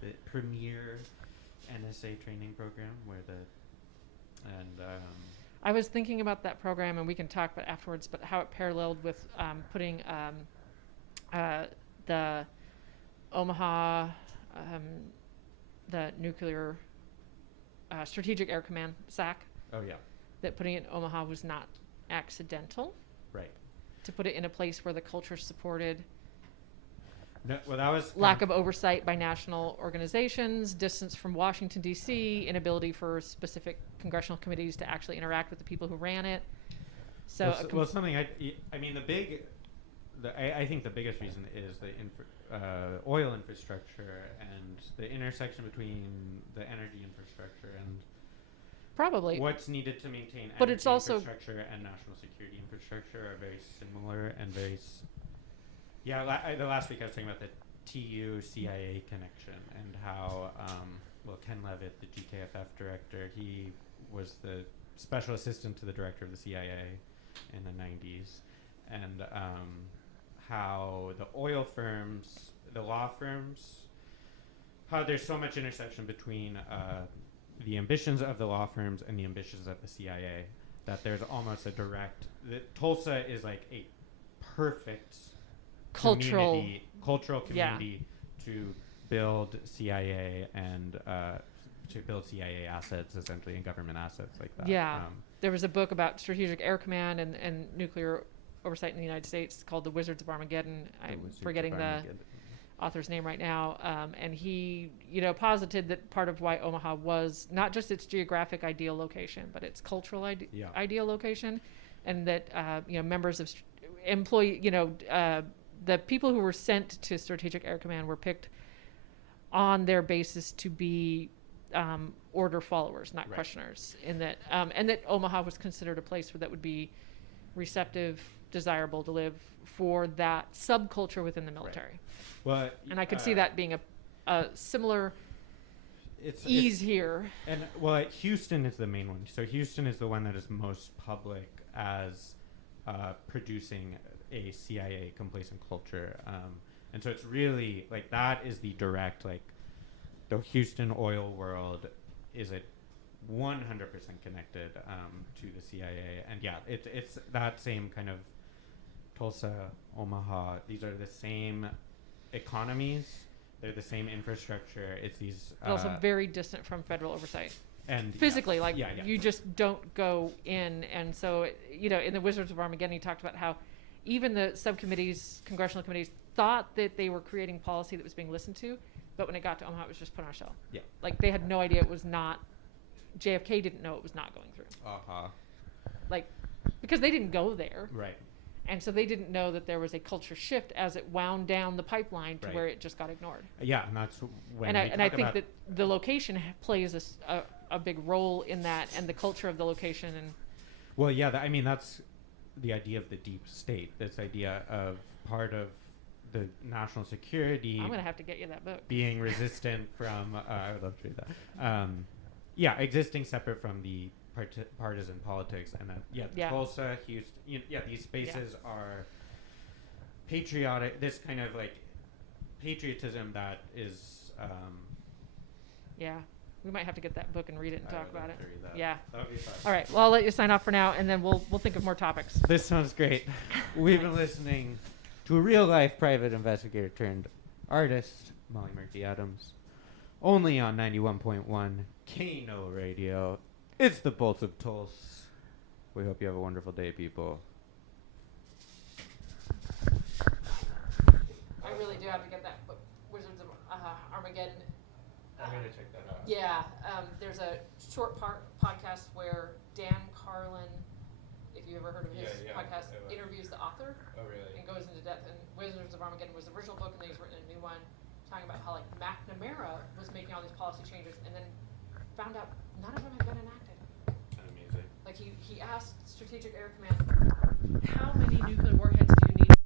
the premier NSA training program, I was thinking about that program, and we can talk about afterwards, but how it paralleled with putting the Omaha, the nuclear strategic air command, SAC, oh yeah, that putting it in Omaha was not accidental, right. to put it in a place where the culture supported No, well, that was lack of oversight by national organizations, distance from Washington, D.C., inability for specific congressional committees to actually interact with the people who ran it. So, something I mean, I think the biggest reason is the oil infrastructure and the intersection between the energy infrastructure and probably. what's needed to maintain But energy it's also- infrastructure and national security infrastructure are very similar and very. The last week I was talking about the TU CIA connection and how Ken Levitt, the GKFF director, he was the special assistant to the director of the CIA in the 90s, and how the oil firms, the law firms, how there's so much intersection between the ambitions of the law firms and the ambitions of the CIA that there's almost a direct. Tulsa is like a perfect cultural community to build CIA and to build CIA assets essentially and government assets like that. Yeah. There was a book about strategic air command and nuclear oversight in the United States called The Wizards of Armageddon. I'm forgetting the author's name right now. And he, posited that part of why Omaha was not just its geographic ideal location, but its cultural ideal location, and that members of the people who were sent to Strategic Air Command were picked on their basis to be order followers, not questioners. In that, and that Omaha was considered a place where that would be receptive, desirable to live for that subculture within the military. Well, And I could see that being a similar ease here. And well, Houston is the main one. So Houston is the one that is most public as producing a CIA complacent culture. And so it's really like that is the direct, like the Houston oil world is it 100% connected to the CIA. And yeah, it's that same kind of Tulsa, Omaha. These are the same economies. They're the same infrastructure. It's these. But also very distant from federal oversight. And physically, yeah, you just don't go in. And so, in the Wizards of Armageddon, he talked about how even the subcommittees, congressional committees, thought that they were creating policy that was being listened to, but when it got to Omaha, it was just put on a shelf. Yeah. Like they had no idea it was not. JFK didn't know it was not going through. Like, because they didn't go there. Right. And so they didn't know that there was a culture shift as it wound down the pipeline to where it just got ignored. Yeah, and that's when. And I think that the location plays a big role in that, and the culture of the location. And well, yeah, I mean that's the idea of the deep state. This idea of part of the national security. I'm gonna have to get you that book. Being resistant from. I would love to read that. Yeah, existing separate from the partisan politics, and then Tulsa, Houston, these spaces are patriotic. This kind of like patriotism that is. We might have to get that book and read it and talk about it. Yeah, that would be fun. All right, well, I'll let you sign off for now, and then we'll think of more topics. This sounds great. We've been listening to a real life private investigator turned artist, Molly Murphy Adams, only on 91.1 Kano Radio. It's the Pulse of Tulsa. We hope you have a wonderful day, people. I really do have to get that book, Wizards of Armageddon. I'm going to check that out. Yeah, there's a short podcast where Dan Carlin, if you ever heard of his podcast, interviews the author. Oh, really? And goes into depth. And Wizards of Armageddon was the original book, and then he's written a new one talking about how like McNamara was making all these policy changes, and then found out none of them had been enacted. Amazing. Like he asked Strategic Air Command, how many nuclear warheads do you need?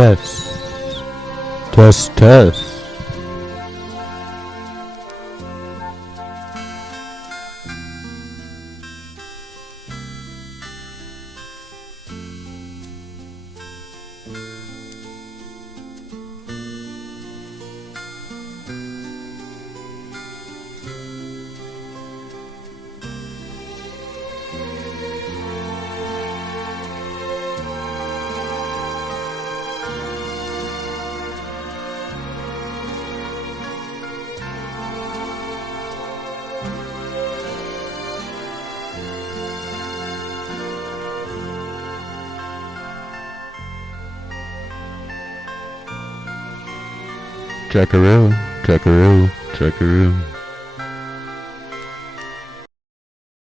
Test. Test, test. Checkaroo, checkaroo, checkaroo.